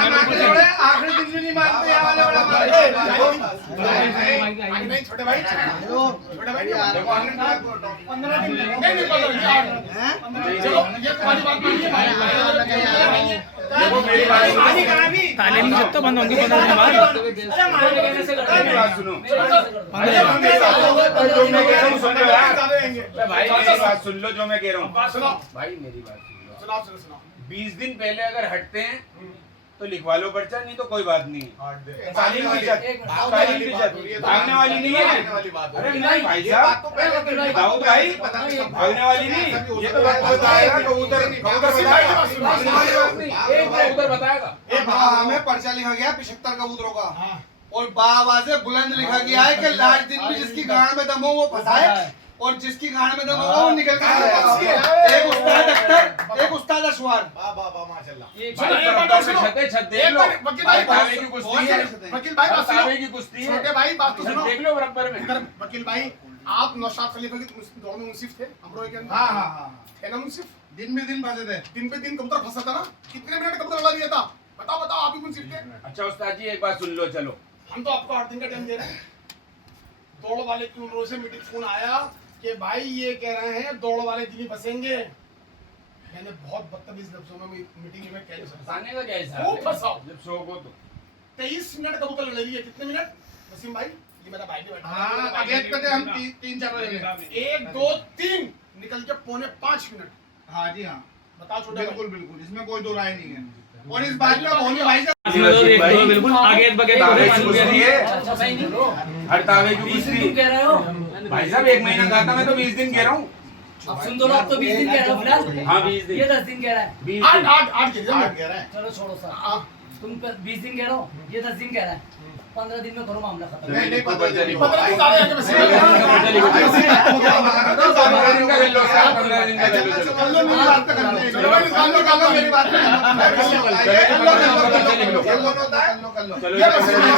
मारते जोड़े आखिरी दिन भी नहीं मारते, यहाँ वाले बड़ा मारते नहीं छोटे भाई, छोटे भाई देखो हमने 15 दिन नहीं 15 दिन, चलो ये तुम्हारी बात मानिए भाई, देखो मेरी बात सुनो। तालीम जब तो बंद होंगी 15 दिन बाद। मेरी बात सुनो। 15 जो मैं कह रहा हूँ सुन लो यार। सुनो भाई मेरी बात सुन लो जो मैं कह रहा हूँ। भाई मेरी बात सुन लो। सुनो 20 दिन पहले अगर हटते हैं तो लिखवा लो पर्चा, नहीं तो कोई बात नहीं है। तालीम की छत, तालीम की छत भागने वाली नहीं है। अरे नहीं भाई साहब, दाऊद भाई भागने वाली नहीं, ये तो बात बताएगा कबूतर, कबूतर बताएगा, कबूतर बताएगा। हमें पर्चा लिखा गया 75 कबूतरों का, और बावाज़े बुलंद लिखा गया है कि लास्ट दिन भी जिसकी गांड में दम हो वो फंसाए, और जिसकी गांड में दम हो वो निकल कर जाए। एक उस्ताद अख्तर, एक उस्ताद अशवार। छत देख लो, तावे की कुश्ती है, वकील भाई बात सुनो, तावे की कुश्ती है, छोटे भाई बात तो सुनो, देख लो बराबर में। वकील भाई आप नौशाद खलीफा के दौर में मुंसिफ थे अमरोहे के अंदर, हाँ थे ना मुंसिफ? दिन में दिन फंसे थे। दिन पे दिन कबूतर फंसा था ना, कितने मिनट कबूतर लगा दिया था, बताओ बताओ, आप ही मुंसिफ थे। अच्छा उस्ताद जी एक बात सुन लो, चलो हम तो आपको 8 दिन का टाइम दे रहे हैं। दौड़ वाले की उम्र से मीटिंग फोन आया कि भाई ये कह रहे हैं दौड़ वाले दिन ही बसेंगे। मैंने बहुत बदतमीज लफ्जों में मीटिंग में कह फंसाने का क्या हिसाब खूब है? फंसाओ। जब शौक हो तो 23 मिनट कबूतर लड़ रही है, कितने मिनट वसीम भाई? ये मेरा भाई भी बैठा है। हाँ, अगेत पे थे हम 3-4 बजे। 1 2 3 निकल के 4.5 मिनट। हाँ जी हाँ, बताओ छोटे भाई। बिल्कुल बिल्कुल, इसमें कोई दो राय नहीं है। और इस बात में मोहनी भाई से बिल्कुल आगे बगैर तावे की कुश्ती है, अच्छा सही नहीं, हर तावे की 20 दिन कुश्ती। तुम कह रहे हो, भाई साहब 1 महीना कहा था, मैं तो 20 दिन कह रहा हूँ। अब सुन दो, आप तो 20 दिन कह रहे हो फिलहाल। हाँ 20 दिन, ये 10 दिन कह रहा है। 20 8 दिन। 8 8 कह रहे हैं। चलो छोड़ो सर, हाँ। तुम 20 दिन कह रहे हो, ये 10 दिन कह रहा है। 15 दिन में करो मामला खत्म। नहीं, नहीं, कोई पर्चा लिखो। 15 दिन सारे आके बस 15 दिन का पर्चा लिखो। 15 दिन का ले लो साहब, 15 दिन का ले लो, चलो। कर लो, मेरी बात पे कर लो। चलो भाई, निकाल लो, निकाल लो, मेरी बात पे कर लो। चलो ये पर्चा लिखो।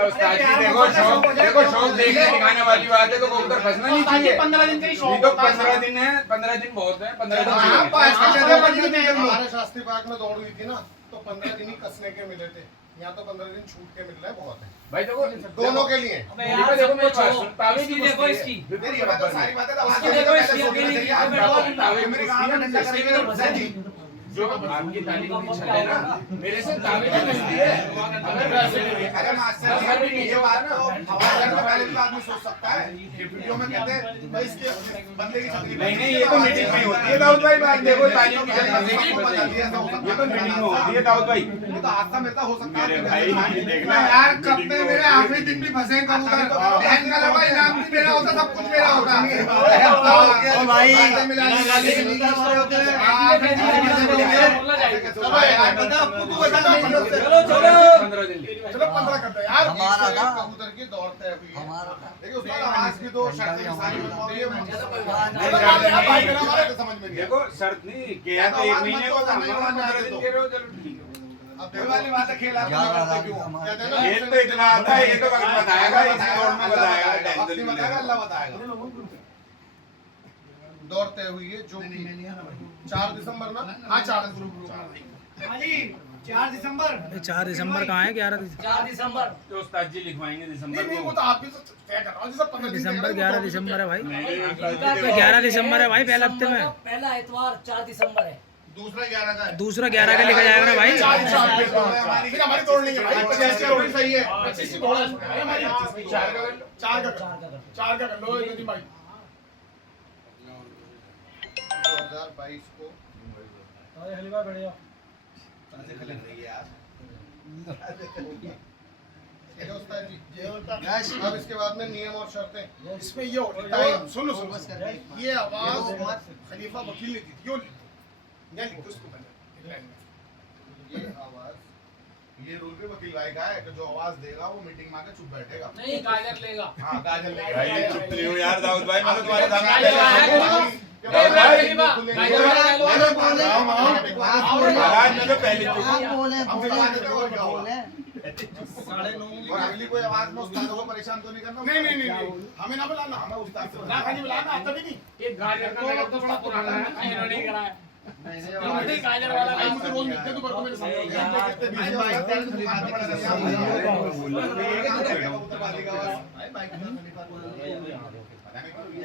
उस्ताद जी देखो शौक देखने दिखाने वाली बात है, तो कबूतर फंसना नहीं चाहिए। 15 दिन का ही शौक नहीं तो होता है। 15 दिन है, 15 दिन बहुत है, 15 दिन हाँ, चाहिए। हमारे शास्त्री पार्क में दौड़ हुई थी ना, तो 15 दिन ही कसने के मिले थे। यहाँ तो 15 दिन छूट के मिल रहा है, बहुत है भाई देखो दोनों के लिए। अबे देखो, यार, देखो, सब मेरी कुछ बात छोड़ो। सुन, तावे की इसकी देखो कुश्ती है। इसकी। बिल्कुल मेरी बात तो बराबर सारी है। बातें तो इसकी आवाज़ देखो, में इसकी पहले अकेली सोचनी की चाहिए। खबर आपको और तावे मेरी कहानी डंडा करेंगे तो फंसा जी। जो आपकी तालीम की छत है ना, मेरे से तावे की कुश्ती है। अरे मास्टर जी, अगर भी नहीं ये बात तो हवाई अड्डे पहले भी आदमी सोच सकता है। ये वीडियो में कहते हैं भाई इसके बंदे की छतरी नहीं नहीं, ये तो मीटिंग में होती है दाऊद भाई। बात देखो तालीम की छत फंसेगी, ये तो मीटिंग में होती है दाऊद भाई। ये तो हादसा मिलता हो सकता है। मेरे भाई ये देखना यार कब में मेरे आखिरी दिन भी फंसे कबूतर, बहन का लगा इनाम भी मेरा होता, सब कुछ मेरा होता। ओ भाई चलो चलो 15 दिन ले। चलो 15 करते हैं यार। कबूतर की दौड़ते हुए देखिए उसका आवाज की तो शर्त सारी बताओ। समझ में नहीं देखो शर्त नहीं किया तो 1 महीने को था, 15 दिन कह रहे हो, चलो ठीक है। अब ये वाली बात है, खेल आप क्यों कहते हैं ना, खेल तो इतना आता है, ये तो वक्त बताएगा, इसी दौड़ में बताएगा, वक्त टेंशन नहीं नहीं बताएगा, लेना। अल्लाह बताएगा। दौड़ते हुए जो 4 दिसंबर ना, हाँ 4 हाँ जी, 4 दिसंबर। 4 दिसंबर कहाँ है? 11 4 दिसंबर। तो उस्ताद जी लिखवाएंगे दिसंबर नहीं नहीं, वो को। तो आप भी तो तय कर रहा हूँ, जैसे 15 दिन दिसंबर 11 दिसंबर है भाई। नहीं, इनका 11 दिसंबर है भाई, पहले हफ्ते में। पहला इतवार 4 दिसंबर है। दूसरा 11 का है। दूसरा 11 का लिखा जाएगा ना भाई। फिर हमारी तोड़ नहीं है भाई, 25 की तोड़ सही है, 25 की तोड़ है हमारी। 4 का कर लो नदीम भाई। 2022 को हलवा बढ़िया अब इसके बाद में नियम और शर्तें इसमें ये होता है। सुनो ये आवाज खलीफा वकील ने दी थी, लिख दो उसको पहले ये आवाज, ये रूल भी वकील भाई का है कि जो आवाज देगा वो मीटिंग में आके चुप बैठेगा। नहीं गाजर लेगा। हाँ गाजर लेगा। भाई चुप नहीं हूँ यार दाऊद भाई, मैं तो तुम्हारे सामने महाराज मैं तो पहले चुप। और अगली कोई आवाज में उस्तादों को परेशान तो नहीं करना। नहीं हमें ना बुलाना, हमें उस्ताद से ना खाली बुलाना आता भी नहीं। एक गाजर का लगा तो बड़ा पुराना है, इन्होंने ही कराया। गाजर वाला भाई मुझे रोज लिखते तो मेरे सामने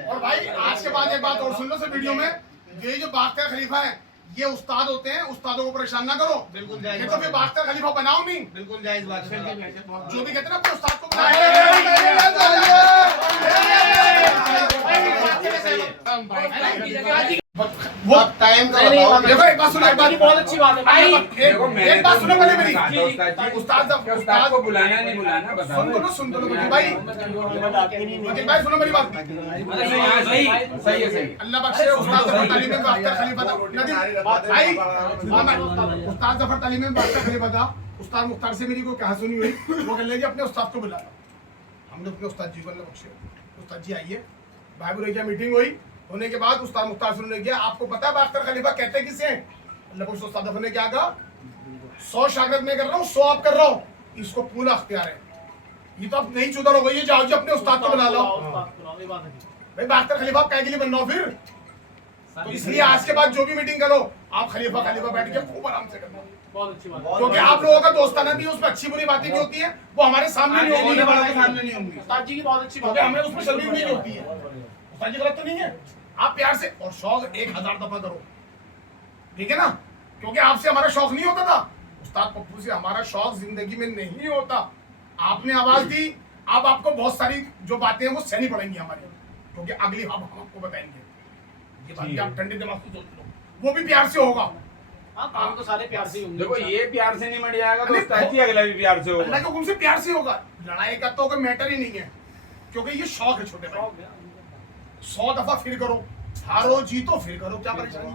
और भाई आज के बाद एक बात और सुन लो सर वीडियो में, ये जो बाख्तियार खलीफा है ये उस्ताद होते हैं, उस्तादों को परेशान ना करो। बिल्कुल जायज, तो फिर बाख्तियार खलीफा बनाओ नहीं। बिल्कुल जायज बात है, जो भी कहते हैं ना अपने उस्ताद को वो टाइम का बताओ। देखो एक बात सुनो, एक बात बहुत अच्छी बात है भाई। एक बात सुनो पहले मेरी। उस्ताद को बुलाना नहीं बुलाना बताओ। सुन दो वकील भाई सुनो मेरी बात। सही है। अल्लाह बख्शे उस्ताद जफर तालीम में बाख्तियार खलीफा था भाई। उस्ताद जफर तालीम में बाख्तियार खलीफा था। उस्ताद मुख्तार से मेरी कोई कहानी सुनी हुई, वो कह लेगी अपने उस्ताद को बुला लो। हमने अपने उस्ताद जी को अल्लाह बख्शे, उस्ताद जी आइए, भाई बुलाइया मीटिंग हुई। होने के बाद उस्ताद मुख्तार सुनने गया, आपको पता है बाख्तियार खलीफा कहते किसे हैं? अल्लाह बख्शे उस्ताद जफर ने क्या कहा, 100 शागिर्द में कर रहा हूँ, 100 आप कर रहा हूँ, इसको पूरा अख्तियार है। ये तो अब नहीं चुदर हो गई है, जाओ जी अपने उस्ताद को बुला लो। भाई बाख्तियार खलीफा आप क्या के लिए बनना हो फिर? तो इसलिए आज के बाद जो भी मीटिंग करो आप खलीफा बैठ के खूब आराम से करना। बहुत अच्छी बात। क्योंकि आप लोगों का दोस्ताना भी उसमें अच्छी बुरी बातें भी होती है, वो हमारे सामने नहीं होगी, सामने नहीं होंगी। उस्ताद जी की बहुत अच्छी बात क्योंकि है। हमें उसमें शर्मिंदगी नहीं होती है। उस्ताद जी गलत तो नहीं है, आप प्यार से और शौक 1000 दफा करो, ठीक है ना? क्योंकि आपसे हमारा शौक नहीं होता था, उस्ताद पप्पू से हमारा शौक जिंदगी में नहीं होता। आपने आवाज दी, अब आपको बहुत सारी जो बातें हैं वो सहनी पड़ेंगी हमारे, क्योंकि अगली हम आपको बताएंगे। ये बात भी आप ठंडे दिमाग से सोच लो, वो भी प्यार से होगा। हाँ, काम तो सारे प्यार से ही होंगे। देखो ये प्यार से नहीं मर जाएगा तो उस्ताद जी अगला भी प्यार से होगा। अल्लाह के हुक्म से प्यार से होगा। लड़ाई का तो कोई मैटर ही नहीं है, क्योंकि ये शौक है छोटे भाई। 100 दफा फिर करो, हारो जीतो फिर करो, क्या परेशानी?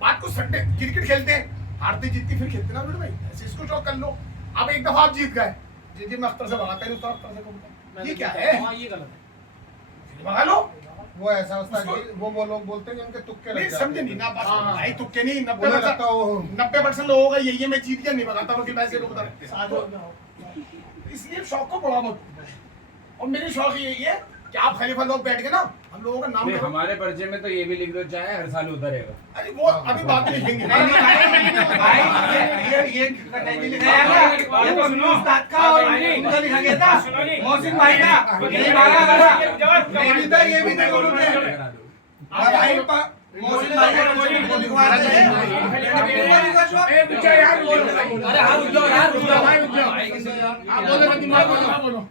बात को संडे क्रिकेट खेलते हैं, हारती जीतती फिर खेलते ना बेटे भाई, ऐसे इसको शौक कर लो। अब एक दफा आप जीत गए, जी मैं अख्तर से भगाता नहीं, उस्ताद अख्तर से कहूंगा ये क्या है? हाँ, ये गलत है। भगा लो। वो ऐसा उस्ताद जी, वो लोग बोलते हैं जिनके तुक्के नहीं लग जाते समझे नहीं ना बात, भाई तुक्के नहीं, उन्हें लगता है वो 90% लोगों का यही है, मैं जीत गया नहीं भगाता वकील पैसे को बता। इसलिए शौक को बढ़ा मत। और मेरी शौक यही है कि आप खलीफा लोग बैठ के ना हम लोगों का नाम करो। हमारे पर्चे में तो ये भी लिख दो चाहे हर साल उतरेगा। अरे वो अभी बात लिखेंगे। ये तो उस्ताद का और उनका लिखा गया था, मोहसिन भाई का, ये मारा ये भी था, ये भी था दोनों ने। भाई मोहसिन भाई का लिखवा रहे हैं। अरे हाँ, रुक जाओ यार, रुक जाओ भाई, रुक जाओ। आप बोलो दिमाग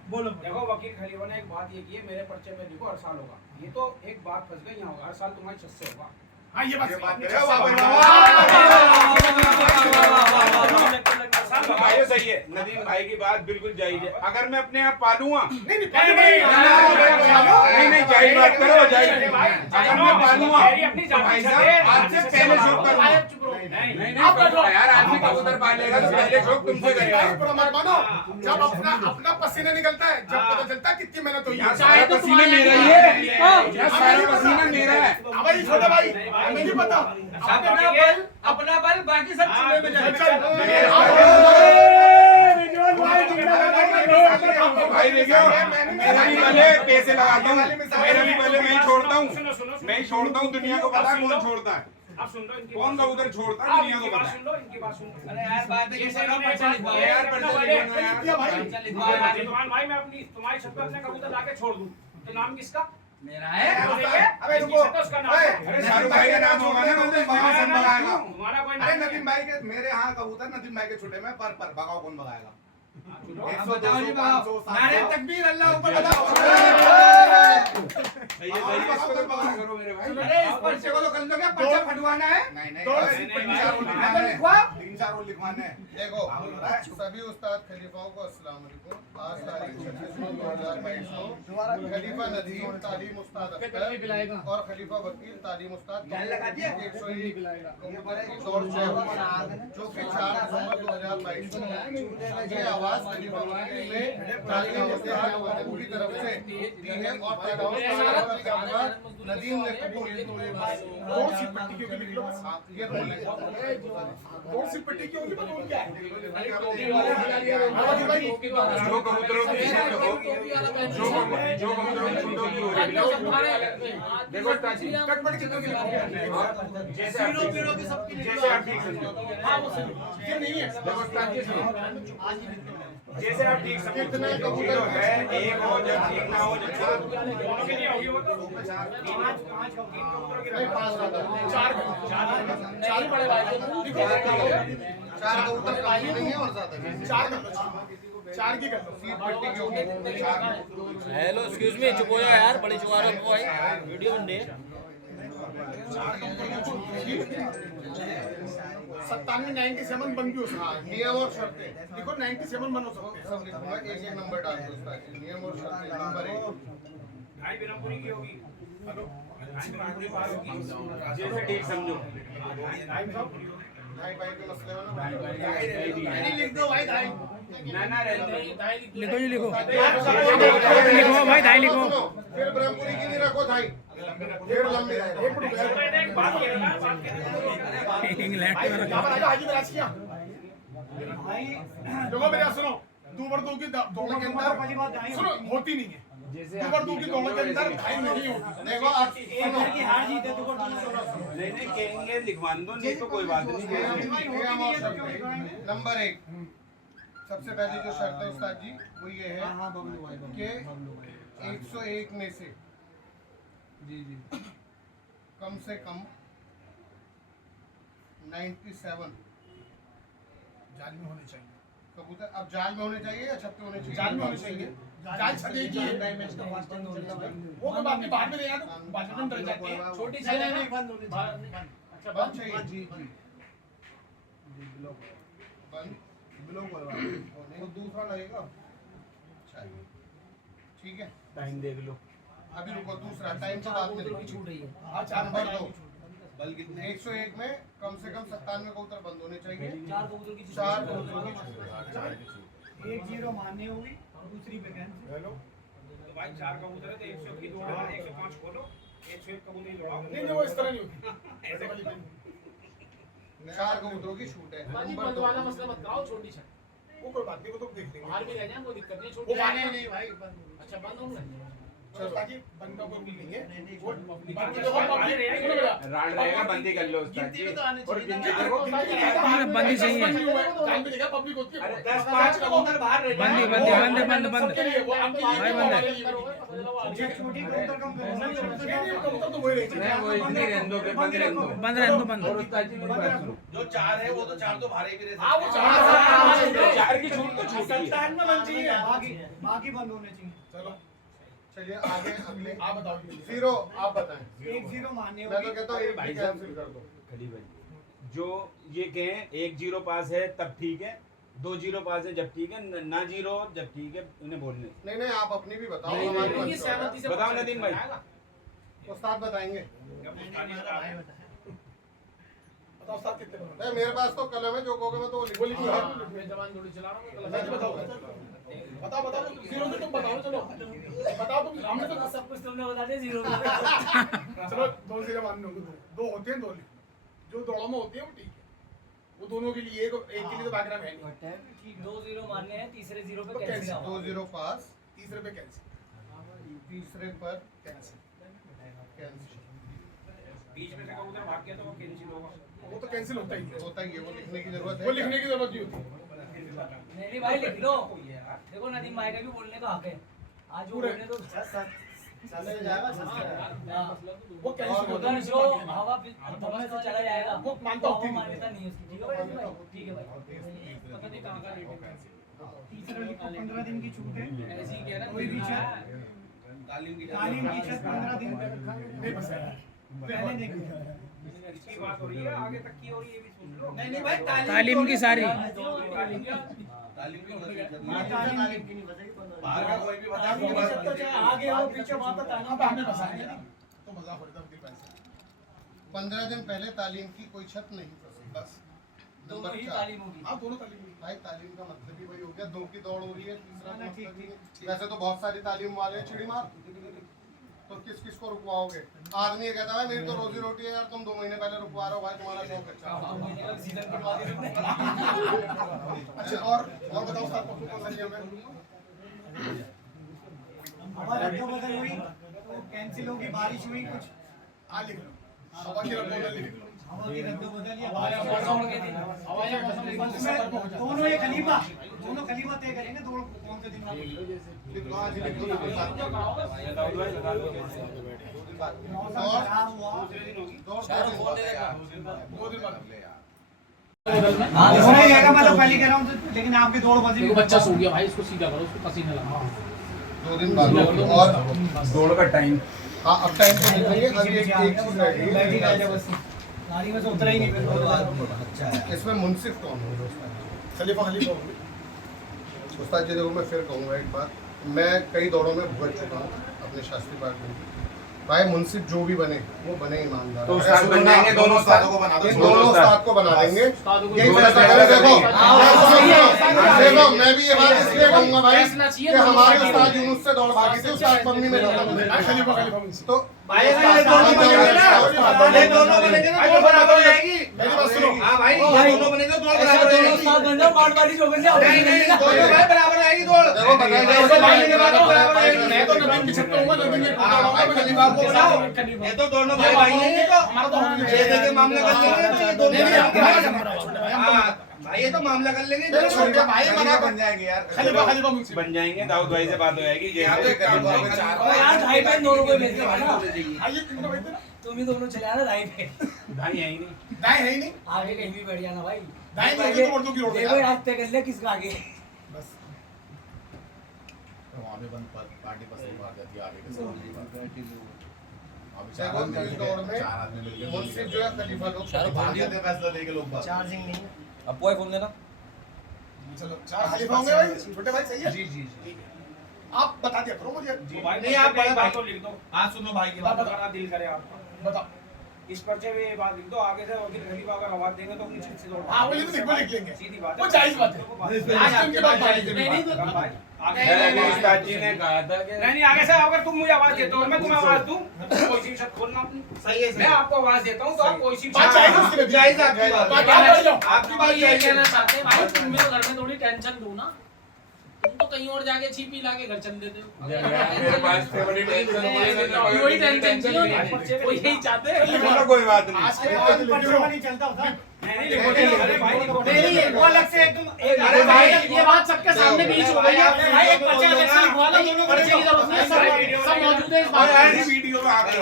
बोलो। देखो वकील खलीफा ने एक बात ये की है, मेरे पर्चे में देखो हर साल होगा, ये तो एक बात फंस गई, यहाँ होगा हर साल तुम्हारी छत से होगा। हाँ ये बात भाई सही है, नदीम भाई की बात बिल्कुल जायज है। अगर मैं अपने आप पालूंगा नहीं नहीं जायज बात करो, जायज। अगर मैं पालूंगा तो भाई साहब आपसे पहले शौक करूंगा। नहीं यार, आदमी कबूतर पालेगा तो पहले शौक तुमसे करेगा। जब अपना पसीना निकलता है, जब पता चलता है कितनी मेहनत हुई है। सारा पसीना मेरा ही है, सारा पसीना मेरा है। भाई छोटा भाई हमें नहीं पता, अपना बल बाकी सब चूल्हे में भाई देखो, मेरा भी पहले पैसे लगाता हूँ, मेरा भी पहले मैं ही छोड़ता हूँ, मैं ही छोड़ता हूँ। दुनिया को पता है कौन छोड़ता है, अब सुन लो इनकी कौन सा उधर छोड़ता है, दुनिया को पता है। सुन लो इनकी बात सुन लो। अरे यार बात है कि जैसे सर मैंने पर्चा लिखवा ये यार, अपना पर्चा वाले- लिखवा यार। भाई रिजवान भाई मैं अपनी तुम्हारी छत पे अपने कबूतर लाके छोड़ दूं तो नाम किसका? मेरा है। अबे रुको, उसका नाम है। अरे शाहरुख भाई का नाम होगा ना, नदीम भाई कौन भगाएगा? तुम्हारा कोई अरे नदीम भाई के, मेरे यहाँ कबूतर नदीम भाई के छुट्टे में पर भगाओ कौन भगाएगा? 100 बताओ जी, 200 बताओ। 500 नारे 700 तकबीर, अल्लाह ऊपर बताओ। करो मेरे भाई। पर्चे को तो कर लो क्या? पर्चा फटवाना है? नहीं नहीं, नहीं, 3-4 और लिखवाने हैं। देखो सभी उस्ताद खलीफाओं को अस्सलाम वालेकुम। आज तारीख 26/9/2022 को खलीफा नदीम तालीम उस्ताद अख्तर और खलीफा वकील तालीम उस्ताद 101 दौर से जो कि 4 दिसंबर 2022 ये आवाज खलीफा वकील ने तालीम उस्ताद पूरी तरफ से दी है और नदीम ने कबूल कौन सी पट्टी क्यों लिख लो बस? ये बोले कौन सी पट्टी क्यों लिख लो? क्या है? जो कबूतरों की जो कबूतरों की छुट्टों की हो रही है देखो ताजी कटपट कितने की लिखोगे? जैसे आप ठीक समझो ये नहीं है। देखो ताजी सुनो जैसे आप ठीक समझो जीरो है एक हो जब ठीक ना हो जब चार दोनों की नहीं होगी वो तो। चार बड़े भाई लिखो। 4 कबूतर काफी नहीं है और ज्यादा नहीं। 4 कर लो, 4 की कर लो। सीट पट्टी की होगी 4। हेलो एक्सक्यूज मी, चुप हो जाओ यार, बड़ी चुकारो को भाई वीडियो बन रही है। 97 बन भी हो सकता है। नियम और शर्तें देखो 97 बन हो सकते हैं। सब लिखूंगा, एक नंबर डाल दो उस्ताद जी। नियम और शर्तें नंबर 1 ढाई बिरमपुरी की होगी। हेलो ढाई बिरमपुरी पार होगी। जैसे ठीक समझो ढाई भाई के मसले में ना लिख दो भाई ढाई। ना रहने दो लिखो जी, लिखो लिखो भाई, ढाई लिखो। सुनो, फिर ब्रह्मपुरी की नहीं रखो ढाई, फिर लंबी रहेगा। एक बात कह रहा है, बात कह रहा है। इंग्लैंड में रखो। हाजी विराज किया। देखो मेरा सुनो, 2 पर 2 की दोनों के अंदर सुनो होती नहीं है। 2 पर 2 की दोनों के अंदर ढाई नहीं होती। देखो अब सुनो, नहीं कहेंगे लिखवान दो नहीं तो कोई बात नहीं नियम और शर्तें नंबर 1 सबसे पहले जो शर्त है उस्ताद जी वो ये है कि 101 में से कम से कम 97 जाल में होने चाहिए। कबूतर अब जाल में होने चाहिए या छत पे होने चाहिए? जाल में होने चाहिए। जाल छदेगी है। वो कोई बात नहीं, बाद में देगा तो बाद में डर जाते हैं। छोटी सी नहीं बंद होनी चाहिए। अच्छा बंद चाहिए जी बंद वो दूसरा लगेगा। ठीक है, टाइम देख लो अभी रुको, दूसरा टाइम से बाद में छूट रही है। अच्छा नंबर 2 बल्कि 101 में कम से कम 97 कबूतर बंद होने चाहिए। 4 कबूतर की 4 कबूतर की छुट्टी। 1-0 माननी होगी और दूसरी पे कैंसिल। हेलो तो भाई 4 कबूतर है तो 101 की जोड़ा 105 खोलो, 101 कबूतर ही जोड़ाओ। नहीं वो इस तरह नहीं होती। ऐसे वाली नहीं। 4 कबूतरों की छूट है। नंबर 2 मसला मत कराओ, छोटी छत वो कोई बात नहीं, वो तो देख लेंगे। बाहर भी रह जाए, कोई दिक्कत नहीं। वो छोटी बात नहीं भाई, अच्छा बंद होंगे। चलो ताकि बंद का कोई रूल नहीं है। वो बंद बात देखो नहीं पब्लिक रहेगी। सुनो मेरा। राड रहेगा बंदी कर लो उस्ताद जी और गिनती देखो बंदी चाहिए। टाइम पे देखा पब्लिक होती है। अरे 10-5 कबूतर बाहर रह बंदी जाए। बंदी बंद बंद बंद। सबके लिए वो आपके लिए भाई बंद है। छोटी कबूतर कम नहीं, कबूतर तो वही रहते हैं। वो इतनी रहने दो बंद रहने दो बंद रहने दो, बंद। और उस्ताद जी मेरी बात सुनो जो 4 है वो तो 4 तो भारे भी रह हाँ वो चार की छूट तो छूट ही है बाकी बंद होने चाहिए। चलो चलिए आगे अगले आप बताओ। 0 आप बताएं। 1-0 माननी मैं तो होगी। कहता हूँ एक भी कैंसिल कर दो। खली भाई जो ये कहें 1-0 पास है तब ठीक है, 2-0 पास है जब ठीक है, ना 0 जब ठीक है उन्हें बोलने नहीं नहीं आप अपनी भी बताओ। नहीं, हमारी नहीं, मत सहमति से बताओ नदीम भाई। उस्ताद बताएंगे। बताओ साथ कितने बनो? नहीं, मेरे पास तो कलम है, जो कहोगे मैं तो वो वो लिख लिखो दूंगा। मैं जवान जोड़ी चला रहा हूँ। बताओ बताओ जीरो में तुम बताओ। चलो बताओ तुम, हमने तो सब कुछ तुमने बता दिया, 0 चलो 2 जीरो मान लो। 2 होते हैं, 2 लिखो। जो दौड़ों में होती है वो ठीक है। वो दोनों के लिए एक के लिए तो बैकग्राउंड है नहीं। 2-0 मानने हैं, तीसरे 0 पे तो कैंसिल आओ। 2-0 पास, तीसरे पे कैंसिल। तीसरे पर कैंसिल। कैंसिल बीच में से कबूतर भाग गया तो वो कैंसिल होगा। वो तो कैंसिल होता ही है। होता ही है, वो लिखने की जरूरत है। वो लिखने की जरूरत नहीं होती। नहीं भाई लिख लो। देखो नदीम भाई का भी बोलने का हक है। आज वो बोलने तो वो कैंसिल होता है जो हवा दबने से चला जाएगा वो मानता हूँ, वो मान्यता नहीं है उसकी। ठीक है भाई, ठीक है भाई। पता नहीं कहाँ का रेट है। तीसरे को 15 दिन की छूट है। ऐसे ही कह रहा कोई भी छत तालीम की छत 15 दिन पहले देखो। इसकी बात हो रही है, आगे तक की हो रही है, ये भी सुन लो। नहीं भाई तालीम की सारी आगे और पीछे वहाँ पर तालीम हमें बसाएंगे ना तो मजा पड़ता है 15 दिन पहले तालीम की कोई छत नहीं थी, बस दोनों ही नंबर 4। तालीम होगी। हाँ दोनों तालीम होगी। भाई तालीम का मतलब ही वही हो गया, 2 की दौड़ हो रही है, तीसरा का मतलब ही है। वैसे तो बहुत सारी तालीम वाले हैं चिड़ी मार, तो किस किस को रुकवाओगे? आदमी ये कहता है मेरी तो रोजी रोटी है यार, तुम 2 महीने पहले रुकवा रहे हो, भाई तुम्हारा शौक अच्छा। अच्छा और बताओ साहब कौन सा नियम है? हवा बदल हुई तो कैंसिल होगी, बारिश हुई कुछ लिख लो हवा की रद्दोबदल लिख लो। हवा की रद्दोबदल या दिसंबर को हो जाता है। दोनों ये खलीफा तय करेंगे दौड़ कौन से दिन में। लिख लो, आज ही लिख लो। मौसम खराब हुआ होना ही रहेगा, मैं तो पहले कह रहा हूँ, लेकिन आपकी दौड़ बजी। बच्चा सो गया भाई, इसको सीधा करो, उसको पसीना लगा। 2 दिन बाद और दौड़ का टाइम। हाँ अब टाइम तो निकलेंगे, अभी एक चीज बैठी रह रहते बस गाड़ी में से उतरा ही नहीं फिर। इसमें मुंसिफ कौन होंगे? खलीफा होंगे। उस्ताद जी देखो मैं फिर कहूँगा एक बात, मैं कई दौड़ों में भुगत चुका हूँ अपने शास्त्री पार्ट में। भाई मुंसिफ जो भी बने वो बने ईमानदार। तो उस्ताद बन जाएंगे, दोनों उस्तादों को बना दो। दोनों उस्ताद को बना देंगे। यही फैसला करें। देखो मैं भी ये बात इसलिए कहूँगा भाई कि हमारे उस्ताद यूनुस से दौड़ भागी थी, उस्ताद पन्नी में जाता तो भाई अगर ये दोनों बनेंगे ना, ये दोनों बनेंगे ना दौड़ बराबर हो जाएगी। मेरी बात सुनो। हाँ भाई, ये दोनों बनेंगे तो दौड़ बराबर हो जाएगी। बन जाओ, मारवाड़ी जो बन जाओ। नहीं दोनों भाई बराबर आएगी दौड़। देखो बताइए बराबर आएगी। मैं तो नवीन की छत पे हूँगा, नवीन की हाँ भाई खलीफा को बनाओ। ये तो दोनों भाई भाई हैं, तो हमारा तो हम ये देखे मामला कर लेंगे, तो ये दोनों हाँ भाई ये तो मामला कर लेंगे, दोनों छोटे भाई मना बन जाएंगे यार। खलीफा मुंसिफ बन जाएंगे, दाऊद भाई से बात हो जाएगी। यहाँ तो एक काम करो, और यार ढाई पे दोनों को भेज दो ना, आइए कितने बैठे? तुम ही दोनों चले आना ढाई पे। भाई है ही नहीं। दाएं है ही नहीं। आगे कहीं भी बैठ जाना भाई। दाएं नहीं होगी तो उर्दू की रोड है देखो यार। रास्ते कर ले किसका आगे। बस वहाँ पे बंद पार्टी पसंद मार जाती है आगे के साथ। देखो इस दौर में 4 आदमी मिलके मुंसिफ जो है खलीफा लोग भाग जाते हैं फैसला लेके लोग बात। चार्जिंग नहीं है। अब कोई फोन देना। चलो 4 खलीफा होंगे भाई, छोटे भाई सही है। जी आप बता दिया करो मुझे। भाई नहीं, आप बड़े भाई तो लिख दो। हाँ सुनो भाई की बात। बड़ा दिल करे आपका। बताओ। इस पर्चे में ये बात लिख दो, आगे से वकील खलीफा अगर आवाज देंगे तो अपनी छत से दौड़। हाँ वो लिख लेंगे। सीधी बात है। वो जायज बात है। आज उनकी बात जायज है। नहीं, उस्ताद जी ने कहा था कि नहीं आगे से अगर तुम मुझे आवाज देते हो और मैं तुम्हें आवाज दूं तो कोई सी छत खोलना अपनी। सही है मैं आपको आवाज देता हूं तो आप कोई सी बात जायज है उसके लिए। जायज आपकी बात। बात आप बैठ जाओ। आपकी बात ये जायज है। कहना चाहते हैं भाई, तुम भी तो घर में थोड़ी टेंशन दो ना। तुम तो कहीं और जाके छिपी लाके घर चल देते हो। मेरे पास फैमिली टेंशन वही टेंशन क्यों है? वो यही चाहते हैं। कोई बात नहीं। आज के बाद पर्चा नहीं चलता होता। नहीं अरे भाई लिखो। नहीं वो अलग से एकदम अरे भाई ये बात सबके सामने बीच हो गई है। भाई एक पर्चा अलग से लिखवा लो, दोनों पर्चे की जरूरत नहीं है, सब मौजूद है इस बात में। वीडियो में आ गए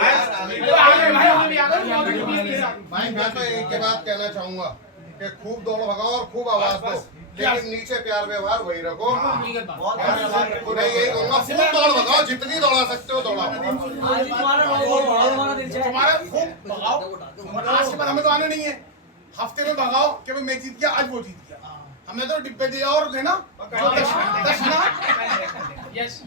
भाई हमें भी आ गए, मौजूद भी है इसके साथ। भाई मैं तो एक के बाद कहना चाहूंगा कि खूब दौड़ भगाओ और खूब आवाज दो, लेकिन नीचे प्यार व्यवहार वही रखो। हकीकत बात। मैं यही कहूंगा खूब दौड़ भगाओ, जितनी दौड़ा सकते हो दौड़ाओ। आज तुम्हारा तुम्हारा दिल चाहे। तुम्हारा खूब भगाओ, और आज के बाद हमें तो आने नहीं है। हफ्ते में भगाओ कि भाई मैं जीत गया, आज वो जीत गया। हमें तो डिब्बे दिया और देना दक्षिणा। यस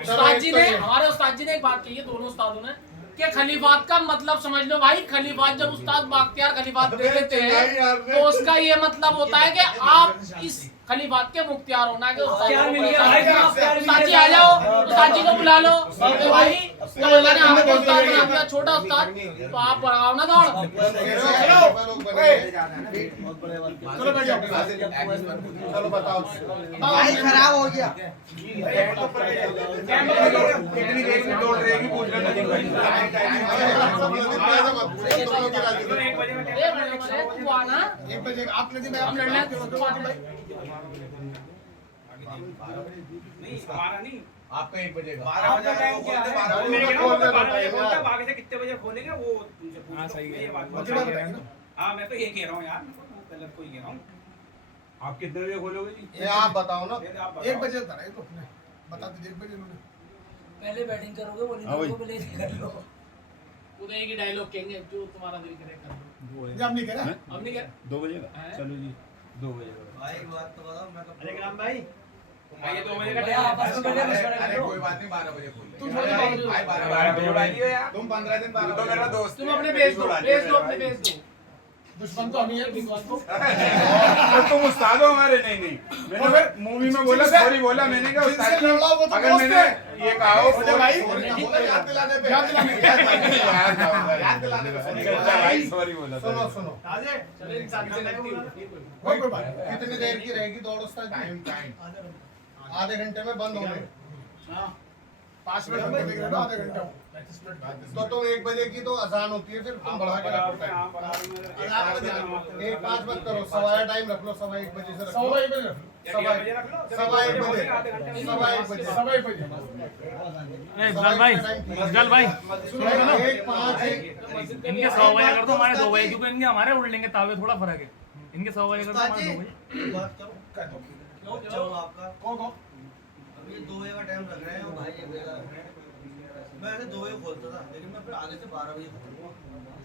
उस्ताद जी ने, हमारे उस्ताद जी ने एक बात कही है, दोनों उस्तादों ने, कि खलीफात का मतलब समझ लो भाई। खलीफात जब उस्ताद बाख्तियार खलीफात दे देते हैं तो उसका ये मतलब होता है कि आप इस खलीफात के मुख्तियार होना के उस्ताद जी आ जाओ, उस्ताद जी को बुला लो। तो भाई तो अल्लाह ने हमें उस्ताद बना दिया, छोटा उस्ताद, तो आप बढ़ाओ ना दौड़। चलो बैठ जाओ। चलो बताओ। भाई खराब हो गया। कितनी देर में दौड़ रहेगी पूछ लेना नदीम भाई। एक बजे में तू आना, 1 बजे आप नदी में हम लड़ना है, तू आना। नहीं हमारा नहीं आपका 1 बजे का 12 बजे टाइम क्या है? 12 मैं कह रहा हूँ, बजे 12 बजे खोलते हैं, बाकी से कितने बजे खोलेंगे वो तुमसे पूछ हाँ, लो। सही है। मैं ये बात मुझे बोल बात रहा बताइए हूँ। हाँ मैं तो ये कह रहा हूँ यार, मैं तो गलत कोई कह रहा हूँ। आप कितने बजे खोलोगे जी? ये आप बताओ ना। ये आप 1 बताओ। बजे था ये तो बता दीजिए 1 बजे उन्होंने पहले बैटिंग करोगे बॉलिंग को पहले कर लो। खुद एक ही डायलॉग कहेंगे जो तुम्हारा दिल करे कर लो। ये हम नहीं कह रहे हम नहीं कह 2 बजे का हैं? चलो जी 2 बजे का। भाई बात तो बताओ मैं अरे राम भाई हाँ, ये 2 बजे का भैया, आपस में पहले मशवरा कर अरे लो। कोई बात नहीं 12 बजे खोल तुम थोड़ी 12 बजे भाई 12 बजे वाली हो यार। तुम 15 दिन 12 तो मेरा दोस्त तुम अपने भेज दो अपने भेज दो। दुश्मन तो हम ही है विद्वान तो तो तुम उस्ताद हो हमारे। नहीं मैंने मूवी में बोला सॉरी बोला मैंने कहा जिनसे उस्ताद लड़ा वो तो अगर दोस्त मैंने है। ये कहा हो बोले भाई याद दिलाने पे याद दिलाने याद दिलाने पे भाई सॉरी बोला सुनो सुनो ताजे चलो इंसान से लगती हो। कोई बात नहीं। कितनी देर की रहेगी दौड़ उस्ताद जी? आधे घंटे में बंद होंगे। 5 मिनट में देख रहे हो आधे घंटे 35 मिनट तो तुम 1 बजे की तो अजान होती है, फिर तुम बढ़ा के रखो टाइम। हाँ, बराबर में। 1-5 मत करो, सवा टाइम रख लो, सवा 1 बजे से रख लो। 1:15 बजे सवा 1 बजे रख लो। सवा 1 बजे आधे घंटे में। सवा 1 बजे सवा 1 बजे अफजल भाई अफजल भाई सुनो सुनो 1-5 इनके 100 बजे कर दो हमारे 2 बजे, क्योंकि इनके हमारे उड़ लेंगे तावे थोड़ा फर्क है। इनके 100 बजे कर दो हमारे 2 बजे। बात करो चलो आपका कौन अभी 2 बजे का टाइम रख रहे हैं और भाई 1 बजे का रख रहे हैं। मैं ऐसे 2 बजे खोलता था, लेकिन मैं फिर आगे से 12 बजे खोलूंगा।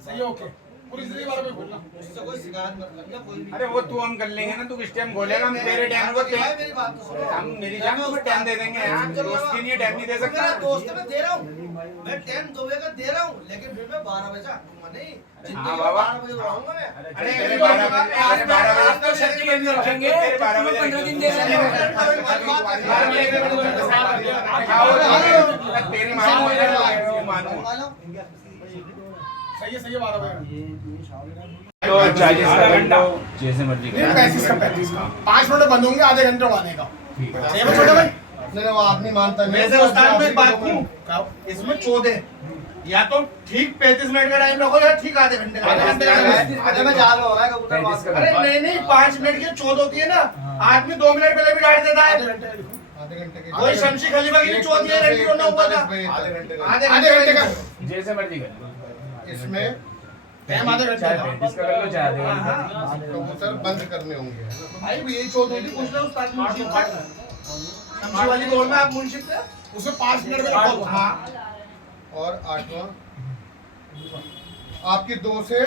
सही है ओके पुलिस के बारे में बोलना उससे कोई शिकायत मत करना कोई भी। अरे वो तू हम कर लेंगे ना, तू किस टाइम बोलेगा हम तेरे टाइम को भाई मेरी बात तो सुनो। हम मेरी जान को टाइम दे देंगे यार। दोस्त के लिए टाइम नहीं दे सकता। मेरा दोस्त है, मैं दे रहा हूँ, मैं टाइम 2 बजे का दे रहा हूँ, लेकिन फिर मैं 12 बजे आऊंगा नहीं। जिंदगी में बाबा। 12 बजे आऊंगा मैं। अरे तेरे 12 बजे आज 12 बजे तो शर्त बंद रखेंगे, तेरे 12 बजे 15 दिन दे रहे तेरी मानो सही है 12 बजे तो 40 का घंटा जैसे मर्जी नहीं 35 का 5 मिनट बंद होंगे, आधे घंटे उड़ाने का। सही है छोटे भाई? नहीं वो आप नहीं मानता। वैसे उस्ताद में एक बात कहूं, इसमें 14 या तो ठीक 35 मिनट का टाइम रखो या ठीक आधे घंटे का। आधे में जाल हो रहा है कबूतर बात कर। अरे नहीं 5 मिनट की 14 होती है ना, आदमी 2 मिनट पहले भी डाल देता है। आधे घंटे के वही शमशी खलीफा की 14 घंटे होना हुआ था। आधे घंटे का आधे घंटे का जैसे मर्जी कर इसमें टाइम आधे घंटे चाहे का। 35 का कर लो चाहे आधे घंटे का। कबूतर बंद करने होंगे। भाई ये 14 होती पूछ लो उस्ताद मुंशी पर। शमशी वाली दौड़ में आप मुंशी थे? उसमें 5 मिनट में रखो। हाँ और 8वां आपकी 2 से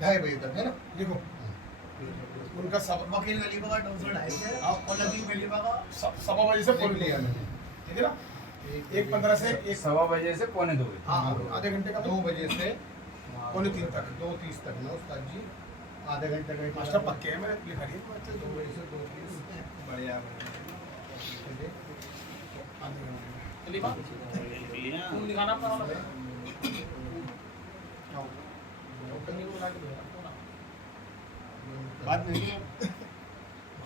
2:30 बजे तक है ना? देखो उनका सब वकील खलीफा का 2:30 है और नदीम खलीफा का सवा बजे से देख बोल लिया मैंने। ठीक है ना 1:15 से 1:15 बजे से 2:45 बजे। हाँ आधे घंटे का 2 बजे से 2:45 तक। 2:30 तक ना उस्ताद जी, आधे घंटे का एक मास्टर पक्के हैं मेरे लिखा रही है 2 बजे से 2:30 बढ़िया। आधे घंटे खलीफा तुम दिखाना अपना वाला बात नहीं है।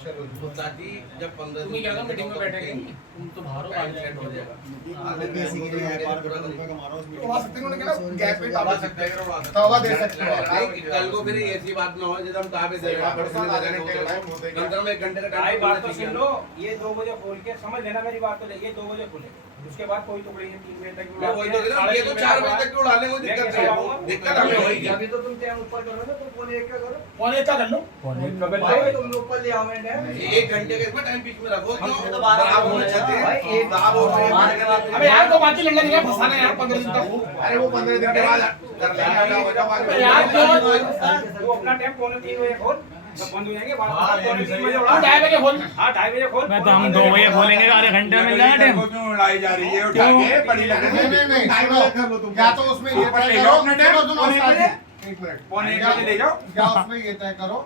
चलो जी। उस्ताद जी जब 15 तुम ही क्या मीटिंग में बैठेंगे तुम तो बाहर हो टाइम बाहर सेट हो जाएगा। तो वहाँ सकते हैं उन्होंने कहा गैप पे तवा ताबा सकते हैं तवा दे सकते हो आप। कल को फिर ऐसी बात ना हो जैसे हम ताबे दे रहे हैं परसों आधे घंटे का टाइम होता है। कम से कम 1 घंटे का भाई टाइम बात तो सुन लो, ये 2 बजे खोल के समझ लेना मेरी बात तो। ये 2 बजे खोले, उसके बाद कोई टुकड़ी नहीं 3 बजे तक मैं वही तो कह रहा हूं, ये तो 4 बजे तक उड़ाने को दिक्कत है। दिक्कत हमें होगी। अभी तो तुम टाइम ऊपर करो ना, तो फोन 1 का करो। कौन एक का कर लो। भाई तुम लोग ऊपर ले आओ मैं 1 घंटे का इसमें टाइम बीच में रखो। हम क्यों? तो 12 आप होने चाहते हैं भाई, एक आप हो रहे हैं। अबे यार तो बाकी लड़ना नहीं है, फंसाना है यार 15 दिन तक। अरे वो 15 दिन के बाद कर लेंगे। यार क्यों वो अपना टाइम 2:45 बजे खोल, जब बंद हो जाएंगे बाद में 2:45 बजे तू उड़ा। 2:30 बजे खोल। हाँ 2:30 बजे खोल। मैं तो हम 2 बजे खोलेंगे, आधे घंटे में मिल जाएगा टाइम। क्यों उड़ाई जा रही है उठा के बड़ी लकड़ी। नहीं सुनो, या तो उसमें ये ऊपर तय ले करो, जाओ अपना टाइम, सुनो, पौने उस्ताद बजे। जी, 1 मिनट 1:45 बजे ले जाओ। या उसमें ये तय करो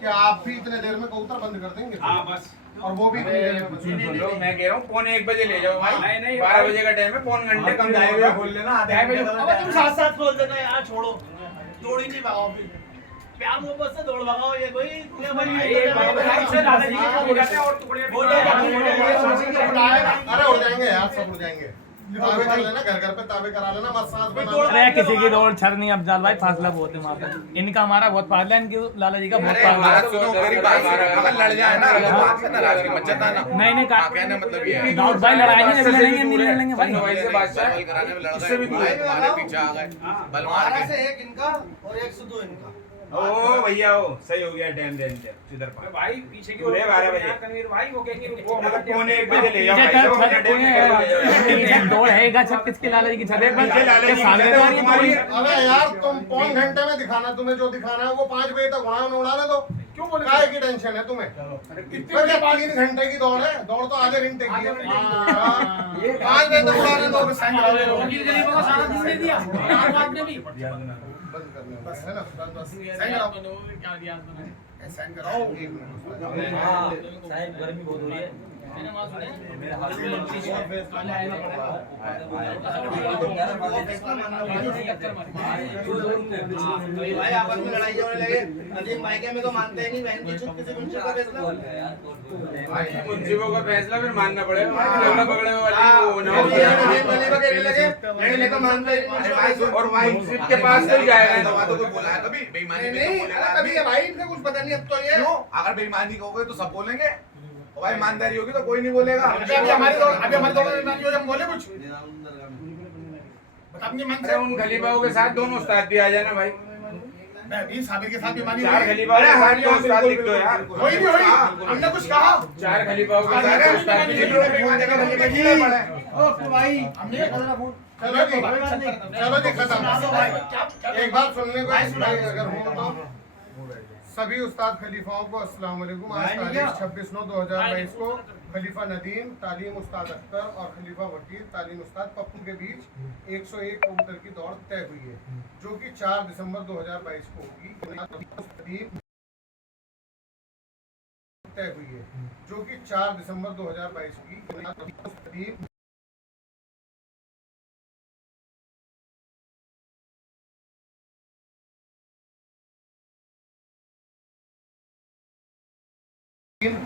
कि आप भी इतने देर में कबूतर बंद कर देंगे हाँ बस। और वो भी इतनी देर में सुन लो, मैं कह रहा हूँ 1:45 बजे ले जाओ भाई। नहीं, नहीं, 12 बजे का टाइम है, 1 घंटे कम जाएगा। खोल लेना आधे घंटे अब तुम साथ साथ खोल देना यार, छोड़ो दौड़ ही नहीं भागो फिर प्यार मोहब्बत से दौड़ भगाओ। ये कोई ये भाई से दादाजी को हो जाते हैं और टुकड़े अरे उड़ जाएंगे यार, सब उड़ जाएंगे। ताबे कर लेना, घर घर पे ताबे करा लेना, मसाज बना अरे किसी की दौड़ छर नहीं अफजाल भाई, फासला बहुत है वहाँ पे। इनका हमारा बहुत फासला है, इनकी लाला जी का बहुत फासला है। लड़ जाए ना नाराजगी मत जताना। नहीं नहीं हाँ, कहने मतलब ये है दाऊद भाई लड़ाएंगे, जब लड़ेंगे नहीं लड़ेंगे भाई। कराने में लड़ गए, तुम्हारे पीछे आ गए बलवान के। एक इनका और 102 इनका। ओ भैया ओ सही हो गया टाइम दे इधर अरे भाई पीछे की पूरे 12 बजे कन्वीर भाई वो कहेंगे रुको पौने 1 बजे ले जाओ भाई, दौड़ है छत किसकी लाला जी की छत है अबे यार तुम पौन घंटे में दिखाना, तुम्हें जो दिखाना है वो 5 बजे तक उड़ाने दो। क्यों बोले काय की टेंशन है तुम्हें? इतने 3 घंटे की दौड़ है, दौड़ तो आधे घंटे की है। 5 बजे तक उड़ाने दो। वकील गरीबों को सारा दिन दे दिया बाद में भी बंद करने है ना, बस क्या दिया आपने? साइन कराओ। साहब गर्मी बहुत हो रही है। मैंने वहाँ सुना है। भाई आपस में लड़ाई होने लगे, नदीम भाई के में तो मानते हैं नहीं, बहन की छुप किसी मुंशी का फैसला। मुंशियों का फैसला फिर मानना पड़ेगा, झगड़ा पकड़े वाली वो ना हो। और भाई मुंशिफ के पास तो जाएगा तो कोई बोला है कभी बेईमानी में? तो बोलेगा कभी है भाई, इनसे कुछ पता नहीं अब तो ये। क्यों? अगर बेईमानी कहोगे तो सब बोलेंगे, और भाई ईमानदारी होगी तो कोई नहीं बोलेगा। अभी हमारी दौड़ में हम बोले कुछ अपने मन अरे उन खलीफाओं के साथ दोनों उस्ताद भी आ जाना भाई, मैं साबिर के साथ बीमारी 4 खलीफाओं के साथ तो उस्ताद लिख दो यार। कोई नहीं हुई, हमने कुछ कहा। 4 खलीफाओं के साथ उस्ताद भी लिख दो। भाई हमने चलो जी खत्म। एक बात सुनने को अगर हो तो सभी उस्ताद खलीफाओं को अस्सलाम वालेकुम। आज तारीख 26/9/2022 को खलीफा नदीम तालीम उस्ताद अख्तर और खलीफा वकील तालीम उस्ताद पप्पू के बीच 101 कबूतर की दौड़ तय हुई है, जो कि 4 दिसंबर 2022 को होगी। तय हुई है जो कि 4 दिसंबर 2022 की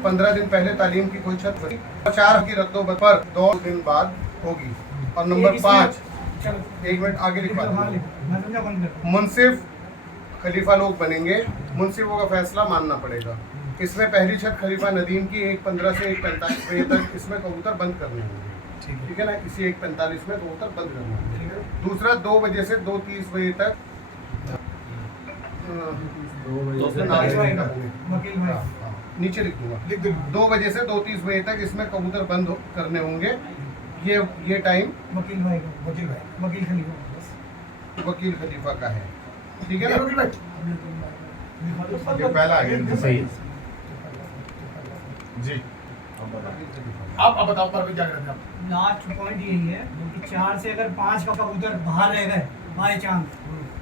15 दिन पहले तालीम की कोई छत 4 की रद्दोबदल पर 2 दिन बाद होगी। और नंबर 5, 1 मिनट आगे लिखवा, मुंसिफ खलीफा लोग बनेंगे, मुंसिफों का फैसला मानना पड़ेगा। इसमें पहली छत खलीफा नदीम की 1:15 से 1:45 बजे तक इसमें कबूतर बंद करने होंगे, ठीक है ना। इसी 1:45 में कबूतर बंद करने होंगे। दूसरा 2 बजे से 2:30 बजे तक नीचे लिख दूंगा, 2 बजे से 2:30 बजे तक इसमें कबूतर बंद करने होंगे। ये टाइम वकील खलीफा का है, ठीक है ना। पहला आ गया सही जी। आप बताओ पर क्या करते हैं? लास्ट पॉइंट यही है कि 4 से अगर 5 का कबूतर बाहर रह गए बाय चांस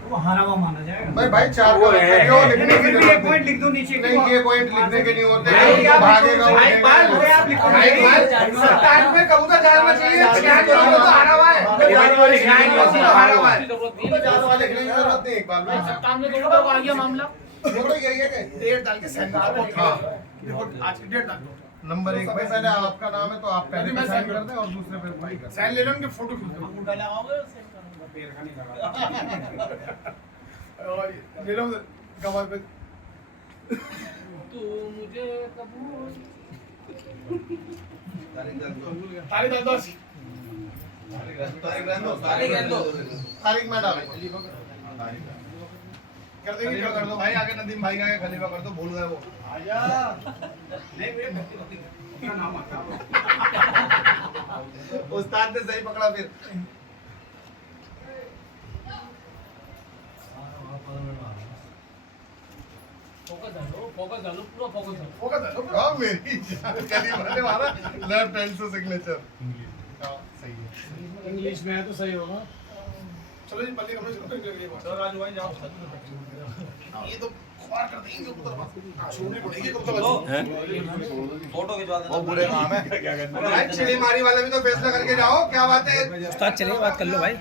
तो वो हारा हुआ माना जाएगा। भाई 4 को लिखने के लिए पॉइंट लिख दो नीचे। नहीं, ये पॉइंट लिखने के नहीं होते, भागेगा। में कबूतर जाल में चाहिए, 66 तो हारा हुआ है, हारा हुआ है। जाल वाले लिखने की जरूरत नहीं। एक बार में सप्ताह में 2 लोग आ गया मामला। वो तो यही है कि डेट डाल के साइन करो। देखो आज की डेट डाल दो। नंबर 1 पे पहले आपका नाम है तो आप पहले पे साइन कर दें और दूसरे पे भाई कर साइन ले लो, उनके फोटो खींच दो और ले लो गवाह पे। तू मुझे कबूल तारीख में डालो कर देंगे। क्या कर दो भाई, आगे नदीम भाई का खलीफा कर दो, भूल गए वो। आजा नहीं मेरे का नाम आता उस्ताद ने सही पकड़ा फिर। फोकस डालो पूरा फोकस डालो। फोकस डालो हां मेरी खलीफा ने मारा लेफ्ट हैंड से सिग्नेचर। हां सही है, इंग्लिश में है तो सही होगा। चलो जी पल्ली कपड़े चलो राजू भाई जाओ। ये तो खुआर कर देंगे ऊपर छोड़नी पड़ेगी कब तक फोटो खिंचवा देना। वो बुरे काम है। क्या करना भाई, चिड़ी मारी वाले भी तो फैसला करके जाओ। क्या बात है उस्ताद चलिए बात कर लो भाई।